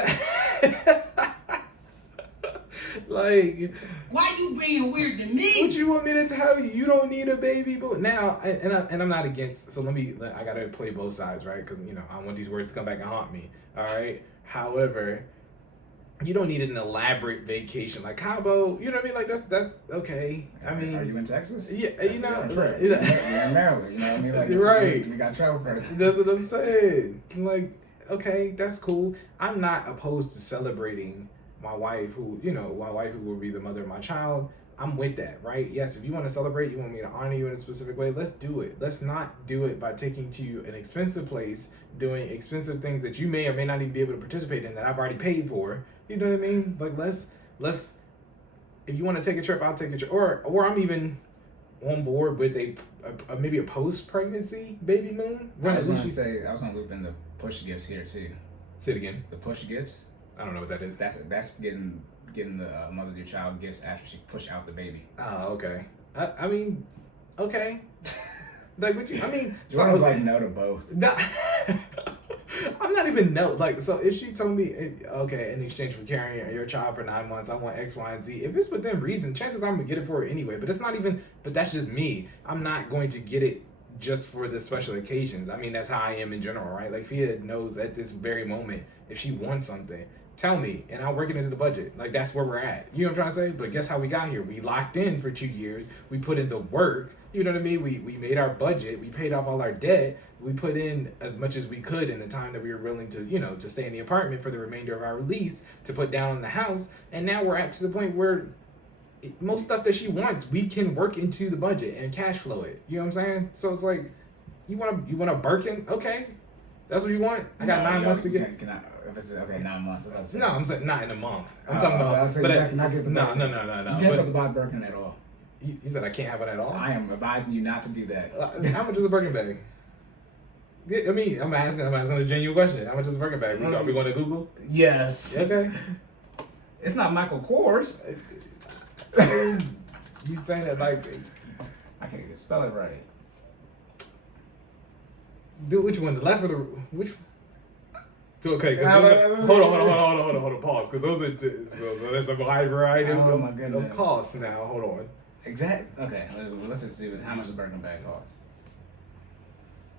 Like, why you being weird to me? What you want me to tell you? You don't need a baby boo. Now, and I'm not against. So I gotta play both sides, right? Because I want these words to come back and haunt me. All right. However, you don't need an elaborate vacation like Cabo. You know what I mean? Like that's okay. I mean, are you in Texas? Yeah, you're in Maryland. You know what I mean? Like, right. We got travel first. That's what I'm saying. Like, okay, that's cool. I'm not opposed to celebrating my wife, who will be the mother of my child. I'm with that, right? Yes, if you want to celebrate, you want me to honor you in a specific way, let's do it. Let's not do it by taking to an expensive place, doing expensive things that you may or may not even be able to participate in that I've already paid for. You know what I mean? Like, let's if you want to take a trip, I'll take a trip. Or I'm even on board with maybe a post-pregnancy Babymoon. I was going to loop in the push gifts here too. Say it again. The push gifts. I don't know what that is. That's getting the mother of your child gifts after she pushed out the baby. Oh, okay. I mean, okay. Like, what you? I mean, Jordan's like no to both. Nah, I'm not even no. Like, so if she told me, okay, in exchange for carrying your child for 9 months, I want X, Y, and Z. If it's within reason, chances are I'm gonna get it for her anyway. But it's not even. But that's just me. I'm not going to get it just for the special occasions. I mean, that's how I am in general, right? Like, Fia knows at this very moment, if she wants something, tell me, and I'll work it into the budget. Like, that's where we're at. You know what I'm trying to say? But guess how we got here? We locked in for 2 years. We put in the work. You know what I mean? We made our budget. We paid off all our debt. We put in as much as we could in the time that we were willing to, to stay in the apartment for the remainder of our lease, to put down on the house. And now we're at to the point where most stuff that she wants, we can work into the budget and cash flow it. You know what I'm saying? So it's like, you want a Birkin? Okay. That's what you want? I got 9 months to get. If it's 9 months. No, I'm saying not in a month. I'm talking about. No. You can't put the buy Birkin at all. You said I can't have it at all? I am advising you not to do that. How much is a Birkin bag? I mean, I'm asking a genuine question. How much is a Birkin bag? Are we going to Google? Yes. Okay. It's not Michael Kors. You saying that like... I can't even spell it right. Dude, which one? The left or the... Which... Okay, hold on, pause. Because those are... So there's a wide variety of costs now. Hold on. Exactly. Okay, let's just do it. How much a Birkin bag costs?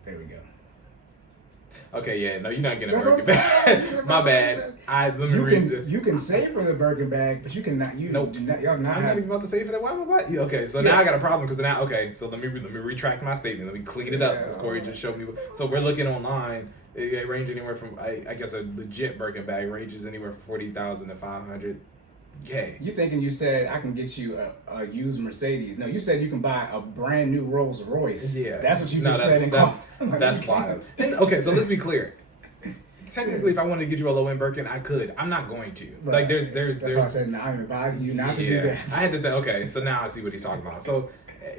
There we go. Okay, yeah, no, you're not getting a That's what Birkin I'm saying. bag. My bad. Let me read You can save for the Birkin bag, but you cannot. Nope. Y'all not. I'm not even about to say for that. Why am I about? Okay, so now I got a problem because now. Okay, so let me retract my statement. Let me clean it up because Corey just showed me. So we're looking online. It range anywhere from I guess a legit Birkin bag ranges anywhere from $40,000 to $500K. You thinking you said I can get you a used Mercedes? No, you said you can buy a brand new Rolls Royce. Yeah, that's what you just said. That's wild. And, okay, so let's be clear. Technically, if I wanted to get you a low end Birkin, I could. I'm not going to. Right. Like, there's. That's why I said I'm advising you not to do that. I had to think. Okay, so now I see what he's talking about. So,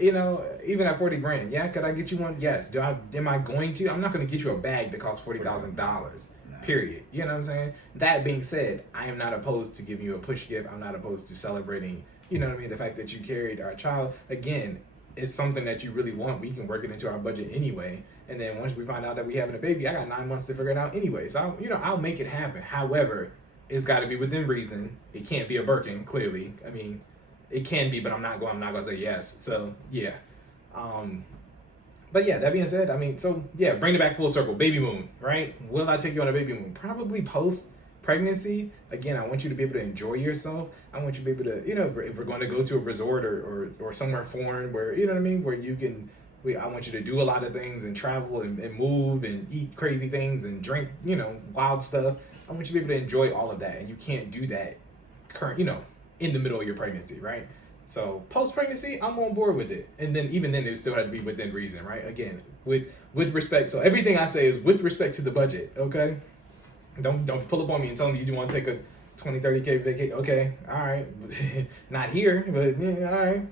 you know, even at $40,000, yeah, could I get you one? Yes. Am I going to? I'm not going to get you a bag that costs $40,000. Period. You know what I'm saying? That being said, I am not opposed to giving you a push gift. I'm not opposed to celebrating. You know what I mean? The fact that you carried our child. Again, it's something that you really want. We can work it into our budget anyway. And then once we find out that we having a baby, I got 9 months to figure it out anyway. So I'll make it happen. However, it's got to be within reason. It can't be a Birkin, clearly. I mean, it can be, but I'm not gonna say yes. So yeah. But yeah, that being said, I mean, so yeah, bring it back full circle. Babymoon, right? Will I take you on a Babymoon? Probably post pregnancy. Again, I want you to be able to enjoy yourself. I want you to be able to, you know, if we're going to go to a resort or somewhere foreign where, you know what I mean, where you can. I want you to do a lot of things and travel and move and eat crazy things and drink, you know, wild stuff. I want you to be able to enjoy all of that, and you can't do that in the middle of your pregnancy, right? So post-pregnancy, I'm on board with it. And then even then, it still had to be within reason, right? Again, with respect. So everything I say is with respect to the budget, okay? Don't pull up on me and tell me you want to take a 20, 30K vacation. Okay, all right. Not here, but yeah, all right.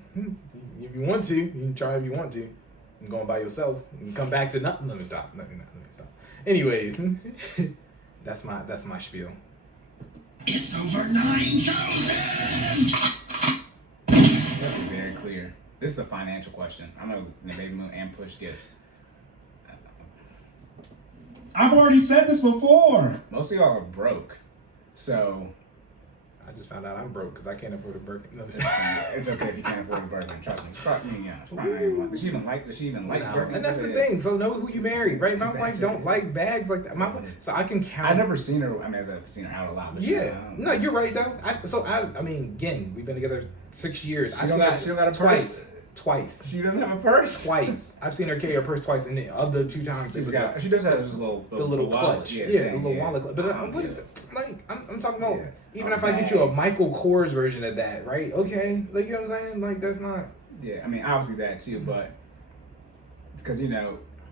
If you want to, you can try if you want to. I'm going by yourself and come back to nothing. Let me stop. Anyways, that's my spiel. It's over 9,000. Let's be very clear. This is a financial question. I know Babymoon and push gifts. I've already said this before. Most of y'all are broke, so I just found out I'm broke because I can't afford a Birkin. No, it's okay if you can't afford a Birkin. Trust me. Does she even like Birkin? And that's the thing. So know who you married, right? My wife don't like bags like that. So I can count. I've never seen her. I mean, I've seen her out a lot. But No, you're right though. I mean, again, we've been together 6 years. She don't got a purse. Twice. She doesn't have a purse. Twice. I've seen her carry her purse twice, and of the 2 times, she does have this little clutch. The little wallet clutch. But what is that? Like, I'm talking about. Even if I get you a Michael Kors version of that, right? Okay, like, you know what I'm saying? Like, that's not. Yeah, I mean, obviously that too, but because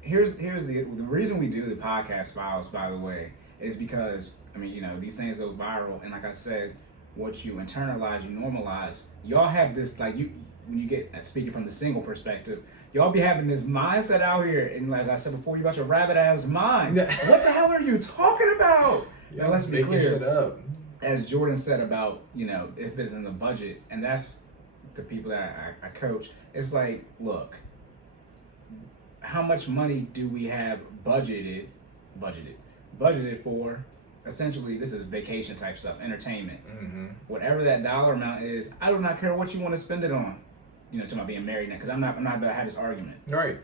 here's the reason we do the podcast files, by the way, is because I mean, these things go viral, and like I said, what you internalize, you normalize. Y'all have this when you get speaking from the single perspective, y'all be having this mindset out here, and as I said before, you about your rabbit ass mind. What the hell are you talking about? Now let's be clear. Shit up. As Jordan said about, if it's in the budget, and that's the people that I coach, it's like, look, how much money do we have budgeted for? Essentially, this is vacation type stuff, entertainment. Mm-hmm. Whatever that dollar amount is, I do not care what you want to spend it on. Talking about being married now, because I'm not about to have this argument. Right.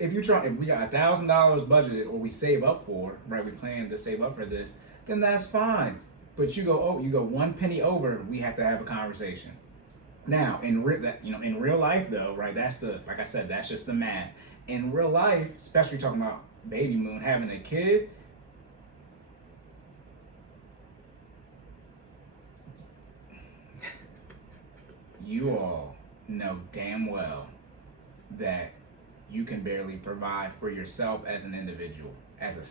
If we got $1,000 budgeted, or we save up for, right? We plan to save up for this, then that's fine. But you go 1 penny over, we have to have a conversation. Now, in real life though, right? Like I said, that's just the math. In real life, especially talking about Babymoon having a kid, you all know damn well that you can barely provide for yourself as an individual, as a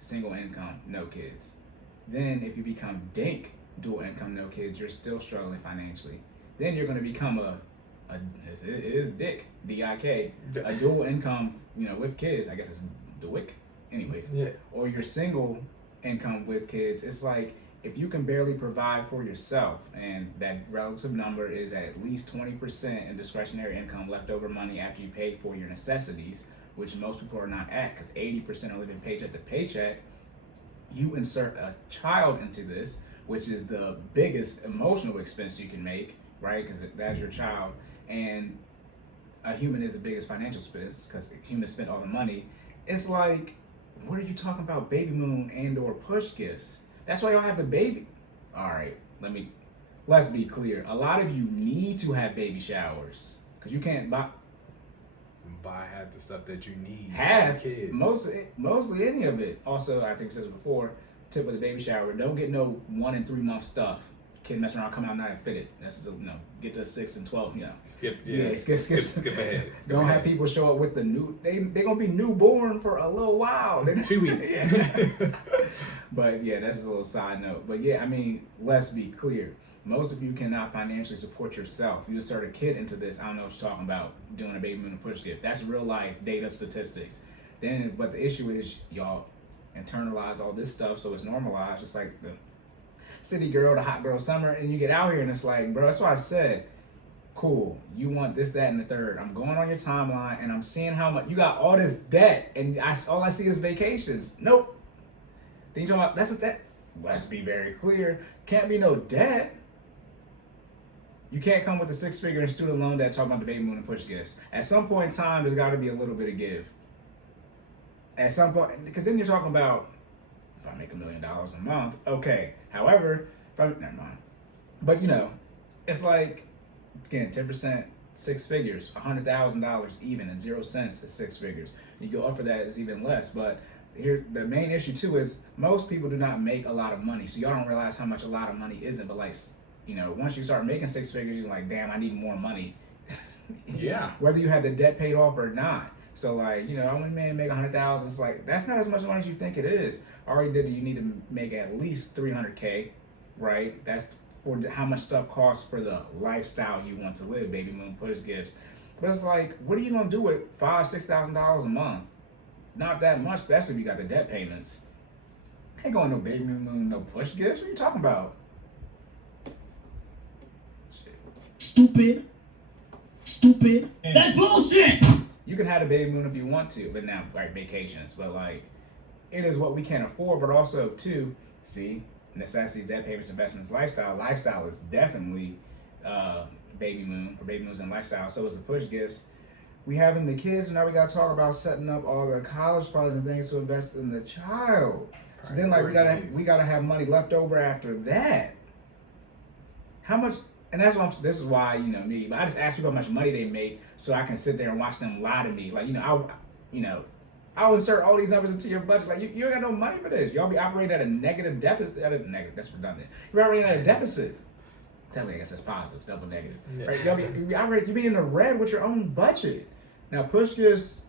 single income, no kids. Then if you become DINK, dual income, no kids, you're still struggling financially. Then you're going to become it is DIK, D-I-K, a dual income, with kids. I guess it's DWIC, anyways. Yeah. Or you're single income with kids. It's like, if you can barely provide for yourself, and that relative number is at least 20% in discretionary income, leftover money after you pay for your necessities, which most people are not at, because 80% are living paycheck to paycheck. You insert a child into this, which is the biggest emotional expense you can make, right? Because that's your child. And a human is the biggest financial expense, because humans spend all the money. It's like, what are you talking about, Babymoon and or push gifts? That's why y'all have the baby. All right, let's be clear. A lot of you need to have baby showers because you can't buy half the stuff that you need. Have kids. mostly any of it. Also, I think I said this before. Tip with the baby shower: don't get no 1 and 3 month stuff. Kid messing around, come out not fitted. That's just, get to 6 and 12. Skip ahead. Don't have people show up with the new. They gonna be newborn for a little while. 2 weeks. But yeah, that's just a little side note. But yeah, I mean, let's be clear. Most of you cannot financially support yourself. You insert a kid into this, I don't know what you're talking about, doing a Babymoon and push gift. That's real life data statistics. But the issue is y'all internalize all this stuff so it's normalized. It's like the city girl, the hot girl summer, and you get out here and it's like, bro, that's why I said, cool, you want this, that, and the third. I'm going on your timeline and I'm seeing how much, you got all this debt and all I see is vacations. Nope. Then you talking about, let's be very clear, can't be no debt. You can't come with a 6-figure in student loan debt talking about the Babymoon and push gifts. At some point in time, there's got to be a little bit of give. At some point, because then you're talking about, if I make $1 million a month, okay. However, never mind. But it's like, again, 10%, 6 figures, $100,000 even, and 0 cents is 6 figures. You go up for that, it's even less. But here, the main issue too is most people do not make a lot of money, so y'all don't realize how much a lot of money isn't. But once you start making 6 figures, you're like, damn, I need more money. Yeah. Whether you have the debt paid off or not. So I want to make 100,000. It's like, that's not as much money as you think it is. I already did it. You need to make at least 300K, right? That's for how much stuff costs for the lifestyle you want to live. Babymoon push gifts. But it's like, what are you gonna do with $5,000-$6,000 a month? Not that much, especially if you got the debt payments. Ain't going no Babymoon, no push gifts. What are you talking about? Stupid. That's bullshit. You can have a Babymoon if you want to, but now vacations. But it is what we can afford. But also too, necessities, debt payments, investments, lifestyle. Lifestyle is definitely Babymoon, or Babymoons and lifestyle. So is the push gifts. We having the kids, and now we got to talk about setting up all the college funds and things to invest in the child. So then we gotta have money left over after that. How much? And this is why me. But I just ask people how much money they make so I can sit there and watch them lie to me. I'll insert all these numbers into your budget. You ain't got no money for this. Y'all be operating at a negative deficit. That's redundant. You're operating at a deficit. Technically, I guess that's positive. Double negative. Yeah. Right? You be in the red with your own budget. Now push gifts.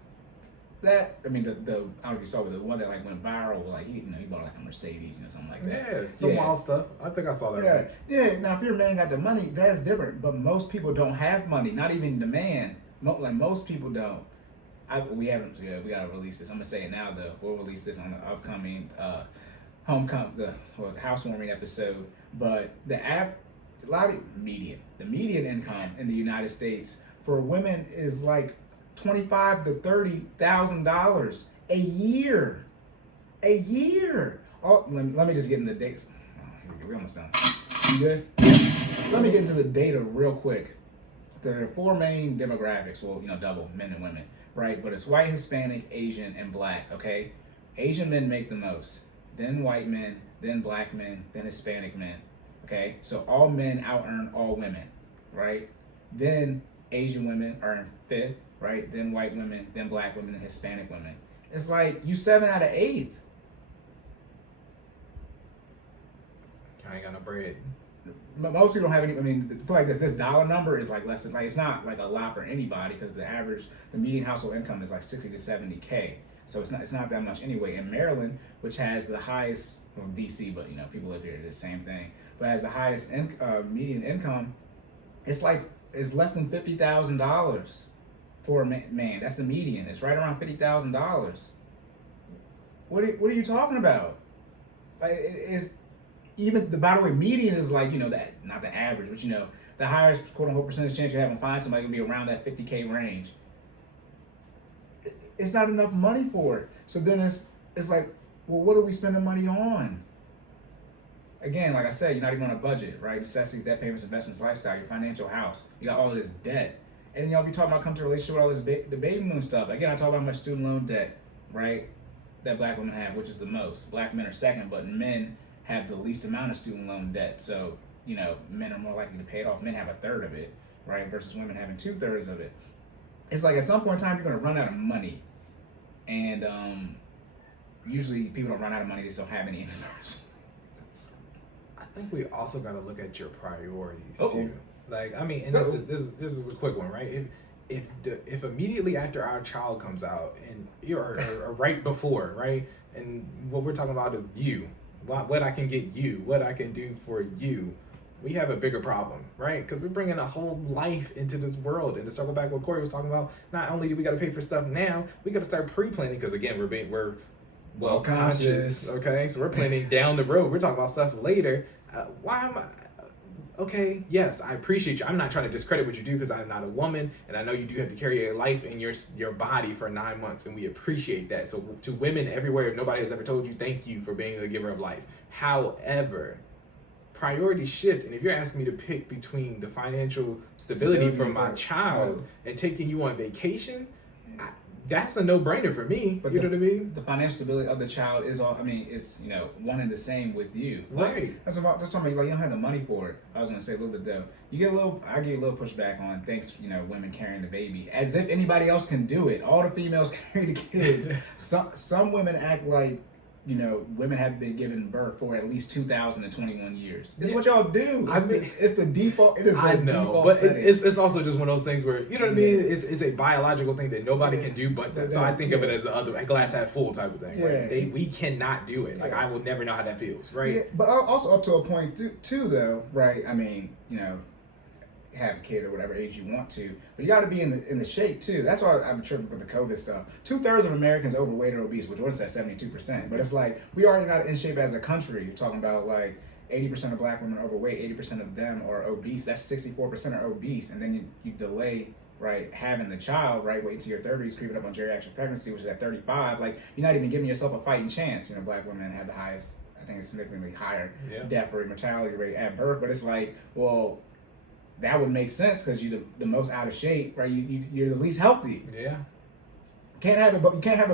I don't know if you saw, but the one that went viral, he bought a Mercedes, something like that. Yeah, some wild stuff. I think I saw that. Yeah. Now if your man got the money, that's different. But most people don't have money. Not even the man. Most people don't. We gotta release this. I'm gonna say it now though. We'll release this on the upcoming housewarming episode. But the median income in the United States for women is $25,000 to $30,000 a year. Oh, let me just get into the dates. Here we go. We're almost done. You good? Let me get into the data real quick. There are 4 main demographics. Well, double men and women, right? But it's white, Hispanic, Asian, and black. Okay, Asian men make the most. Then white men. Then black men. Then Hispanic men. Okay, so all men out-earn all women, right? Then Asian women are in 5th. Right? Then white women, then black women, and Hispanic women. It's like you 7 out of 8. I ain't got no bread. Most people don't have any. This dollar number is less than it's not a lot for anybody because the median household income is 60 to 70K. So it's not that much anyway. In Maryland, which has the highest, DC, but people live here, it's the same thing. But has the highest median income, it's less than $50,000. For a man, that's the median. It's right around $50,000. What are you talking about? By the way, median is that not the average, but the highest quote unquote percentage chance you have to find somebody will be around that 50K range. It's not enough money for it. So then it's well, what are we spending money on? Again, like I said, you're not even on a budget, right? Necessities, debt payments, investments, lifestyle, your financial house. You got all of this debt. And then y'all be talking about come to a relationship with all this the Babymoon stuff. Again, I talk about my student loan debt, right? that black women have, which is the most. Black men are second, but men have the least amount of student loan debt. So, you know, men are more likely to pay it off. Men have a third of it, right? Versus women having 2/3 of it. It's like at some point in time, you're going to run out of money. And usually people don't run out of money, they just don't have any in the first place. I think we also got to look at your priorities Uh-oh. too. Like, I mean, and this is a quick one, right? If immediately after our child comes out, and or right before, right, and what we're talking about is you, what I can get you, what I can do for you, we have a bigger problem, right? Because we're bringing a whole life into this world. And to circle back what Cory was talking about, not only do we got to pay for stuff now, we got to start pre-planning, because again, we're well conscious, okay? So we're planning down the road. We're talking about stuff later. Why am I? Okay, yes, I appreciate you. I'm not trying to discredit what you do, because I'm not a woman, and I know you do have to carry a life in your body for 9 months, and we appreciate that. So to women everywhere, if nobody has ever told you, thank you for being the giver of life. However, priorities shift, and if you're asking me to pick between the financial stability for my child and taking you on vacation, that's a no-brainer for me. But you know what I mean? The financial stability of the child is all. I mean, it's, you know, one and the same with you. Like, Right. That's talking about. Like, you don't have the money for it. I was gonna say a little bit though. You get a little. I get a little pushback on thanks. You know, women carrying the baby, as if anybody else can do it. All the females carry the kids. Some women act like, you know, women have been given birth for at least 2,021 years. It's what y'all do. It's the default. It is the I know, default but setting. it's also just one of those things where, you know what I mean? It's a biological thing that nobody can do but that. So I think of it as the other glass half full type of thing. Right? We cannot do it. Like, I will never know how that feels, right? Yeah, but also up to a point too, though, right? I mean, you know, have a kid or whatever age you want to, but you got to be in the shape too. That's why I've been tripping with the COVID stuff. 2/3 of Americans are overweight or obese, which was at 72%. But it's like we already not in shape as a country. You're talking about like 80% of black women are overweight, 80% of them are obese. That's 64% are obese, and then you delay, right, having the child, right, wait until your 30s, creeping up on geriatric pregnancy, which is at 35. Like, you're not even giving yourself a fighting chance. You know, black women have the highest, I think it's significantly higher death rate, mortality rate at birth. But it's like, well, that would make sense because you're the most out of shape, right? You're the least healthy. Yeah. You can't have it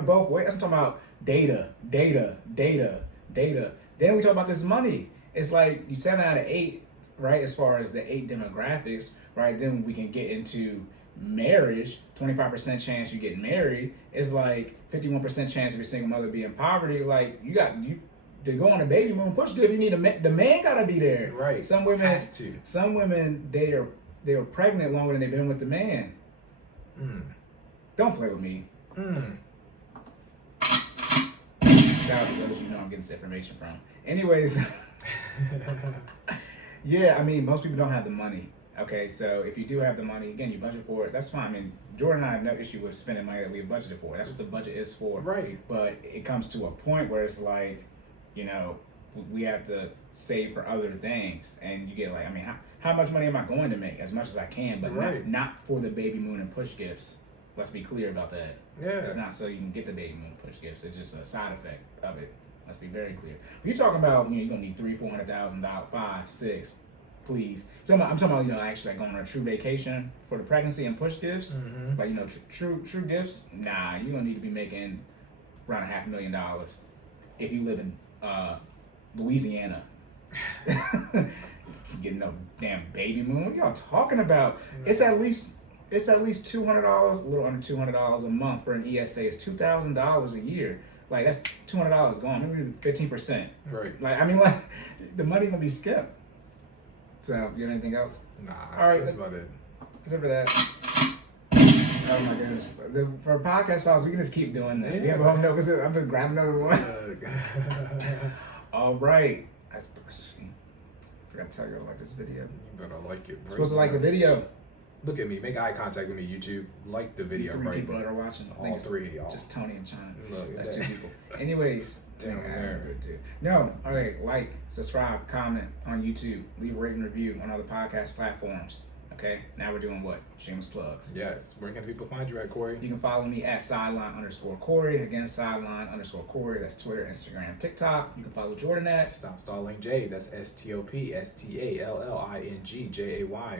both ways. That's what I'm talking about. Data. Then we talk about this money. It's like you 7 out of 8, right? As far as the 8 demographics, right? Then we can get into marriage. 25% chance you get married. It's like 51% chance of your single mother be in poverty. Like you to go on a Babymoon push gift, you need the man gotta be there. Right. Some women has to. Some women they are pregnant longer than they've been with the man. Don't play with me. Shout out to those you know I'm getting this information from. Anyways, yeah, I mean most people don't have the money. Okay, so if you do have the money, again, you budget for it. That's fine. I mean, Jordan and I have no issue with spending money that we have budgeted for. That's what the budget is for. Right. But it comes to a point where it's like, you know, we have to save for other things, and you get like, I mean, how much money am I going to make? As much as I can, but not for the Babymoon and push gifts. Let's be clear about that. Yeah, it's not so you can get the Babymoon push gifts. It's just a side effect of it. Let's be very clear. But you're talking about, you know, you're gonna need $300,000, $400,000, $500,000, $600,000, please. I'm talking about, you know, actually like going on a true vacation for the pregnancy and push gifts. Like, you know, true gifts. Nah, you're gonna need to be making around $500,000 if you live in Louisiana. Getting no damn Babymoon. What y'all talking about? It's at least $200, a little under $200 a month for an ESA. It's $2,000 a year. Like that's $200 gone. Maybe 15%. Right. Like I mean, like the money gonna be skipped. So you have anything else? Nah. All right. That's about it. Except for that. Oh my goodness. For podcast files, we can just keep doing that. Yeah. We have a home note. I'm gonna grab another one. All right. I forgot to tell you I like this video. You better like it. You're supposed to like the video. Look at me. Make eye contact with me, YouTube. Like the video. 3 people that are watching. I think All it's 3 of y'all. just Tony and China. Look, that's 2 people. Anyways, Damn, good too. No, all right. Like, subscribe, comment on YouTube, leave a rating review on other podcast platforms. Okay, now we're doing what? Shameless plugs. Yes. Where can people find you at, Cory? You can follow me at sideline_Cory. Again, sideline_Cory. That's Twitter, Instagram, TikTok. You can follow Jordan at Stop Stalling J. That's STOPSTALLINGJAY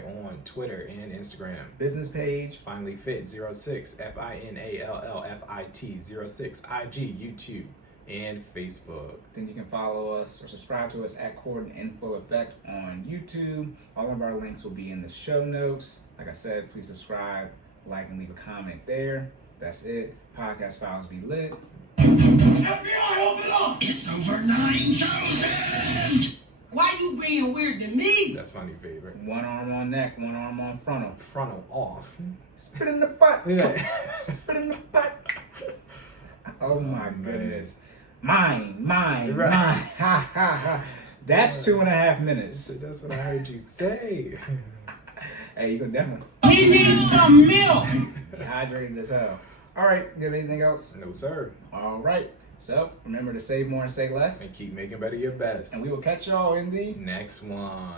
on Twitter and Instagram. Business page. FinallyFit 06 FINALLFIT 06 IG, YouTube, and Facebook. Then you can follow us or subscribe to us at Cordan in Full Effect on YouTube. All of our links will be in the show notes. Like I said, please subscribe, like, and leave a comment there. That's it. Podcast files be lit. FBI, open up! It's over 9,000! Why you being weird to me? That's my new favorite. One arm on neck, one arm on frontal. Frontal off. Spit in the butt. Yeah. Spit in the butt. Oh my man. goodness. Mine. Right. Ha ha ha. That's 2.5 minutes. That's what I heard you say. Hey, you can definitely We need some milk. be hydrated as hell. All right, you have anything else? No, sir. All right. So remember to save more and say less. And keep making better your best. And we will catch y'all in the Next one.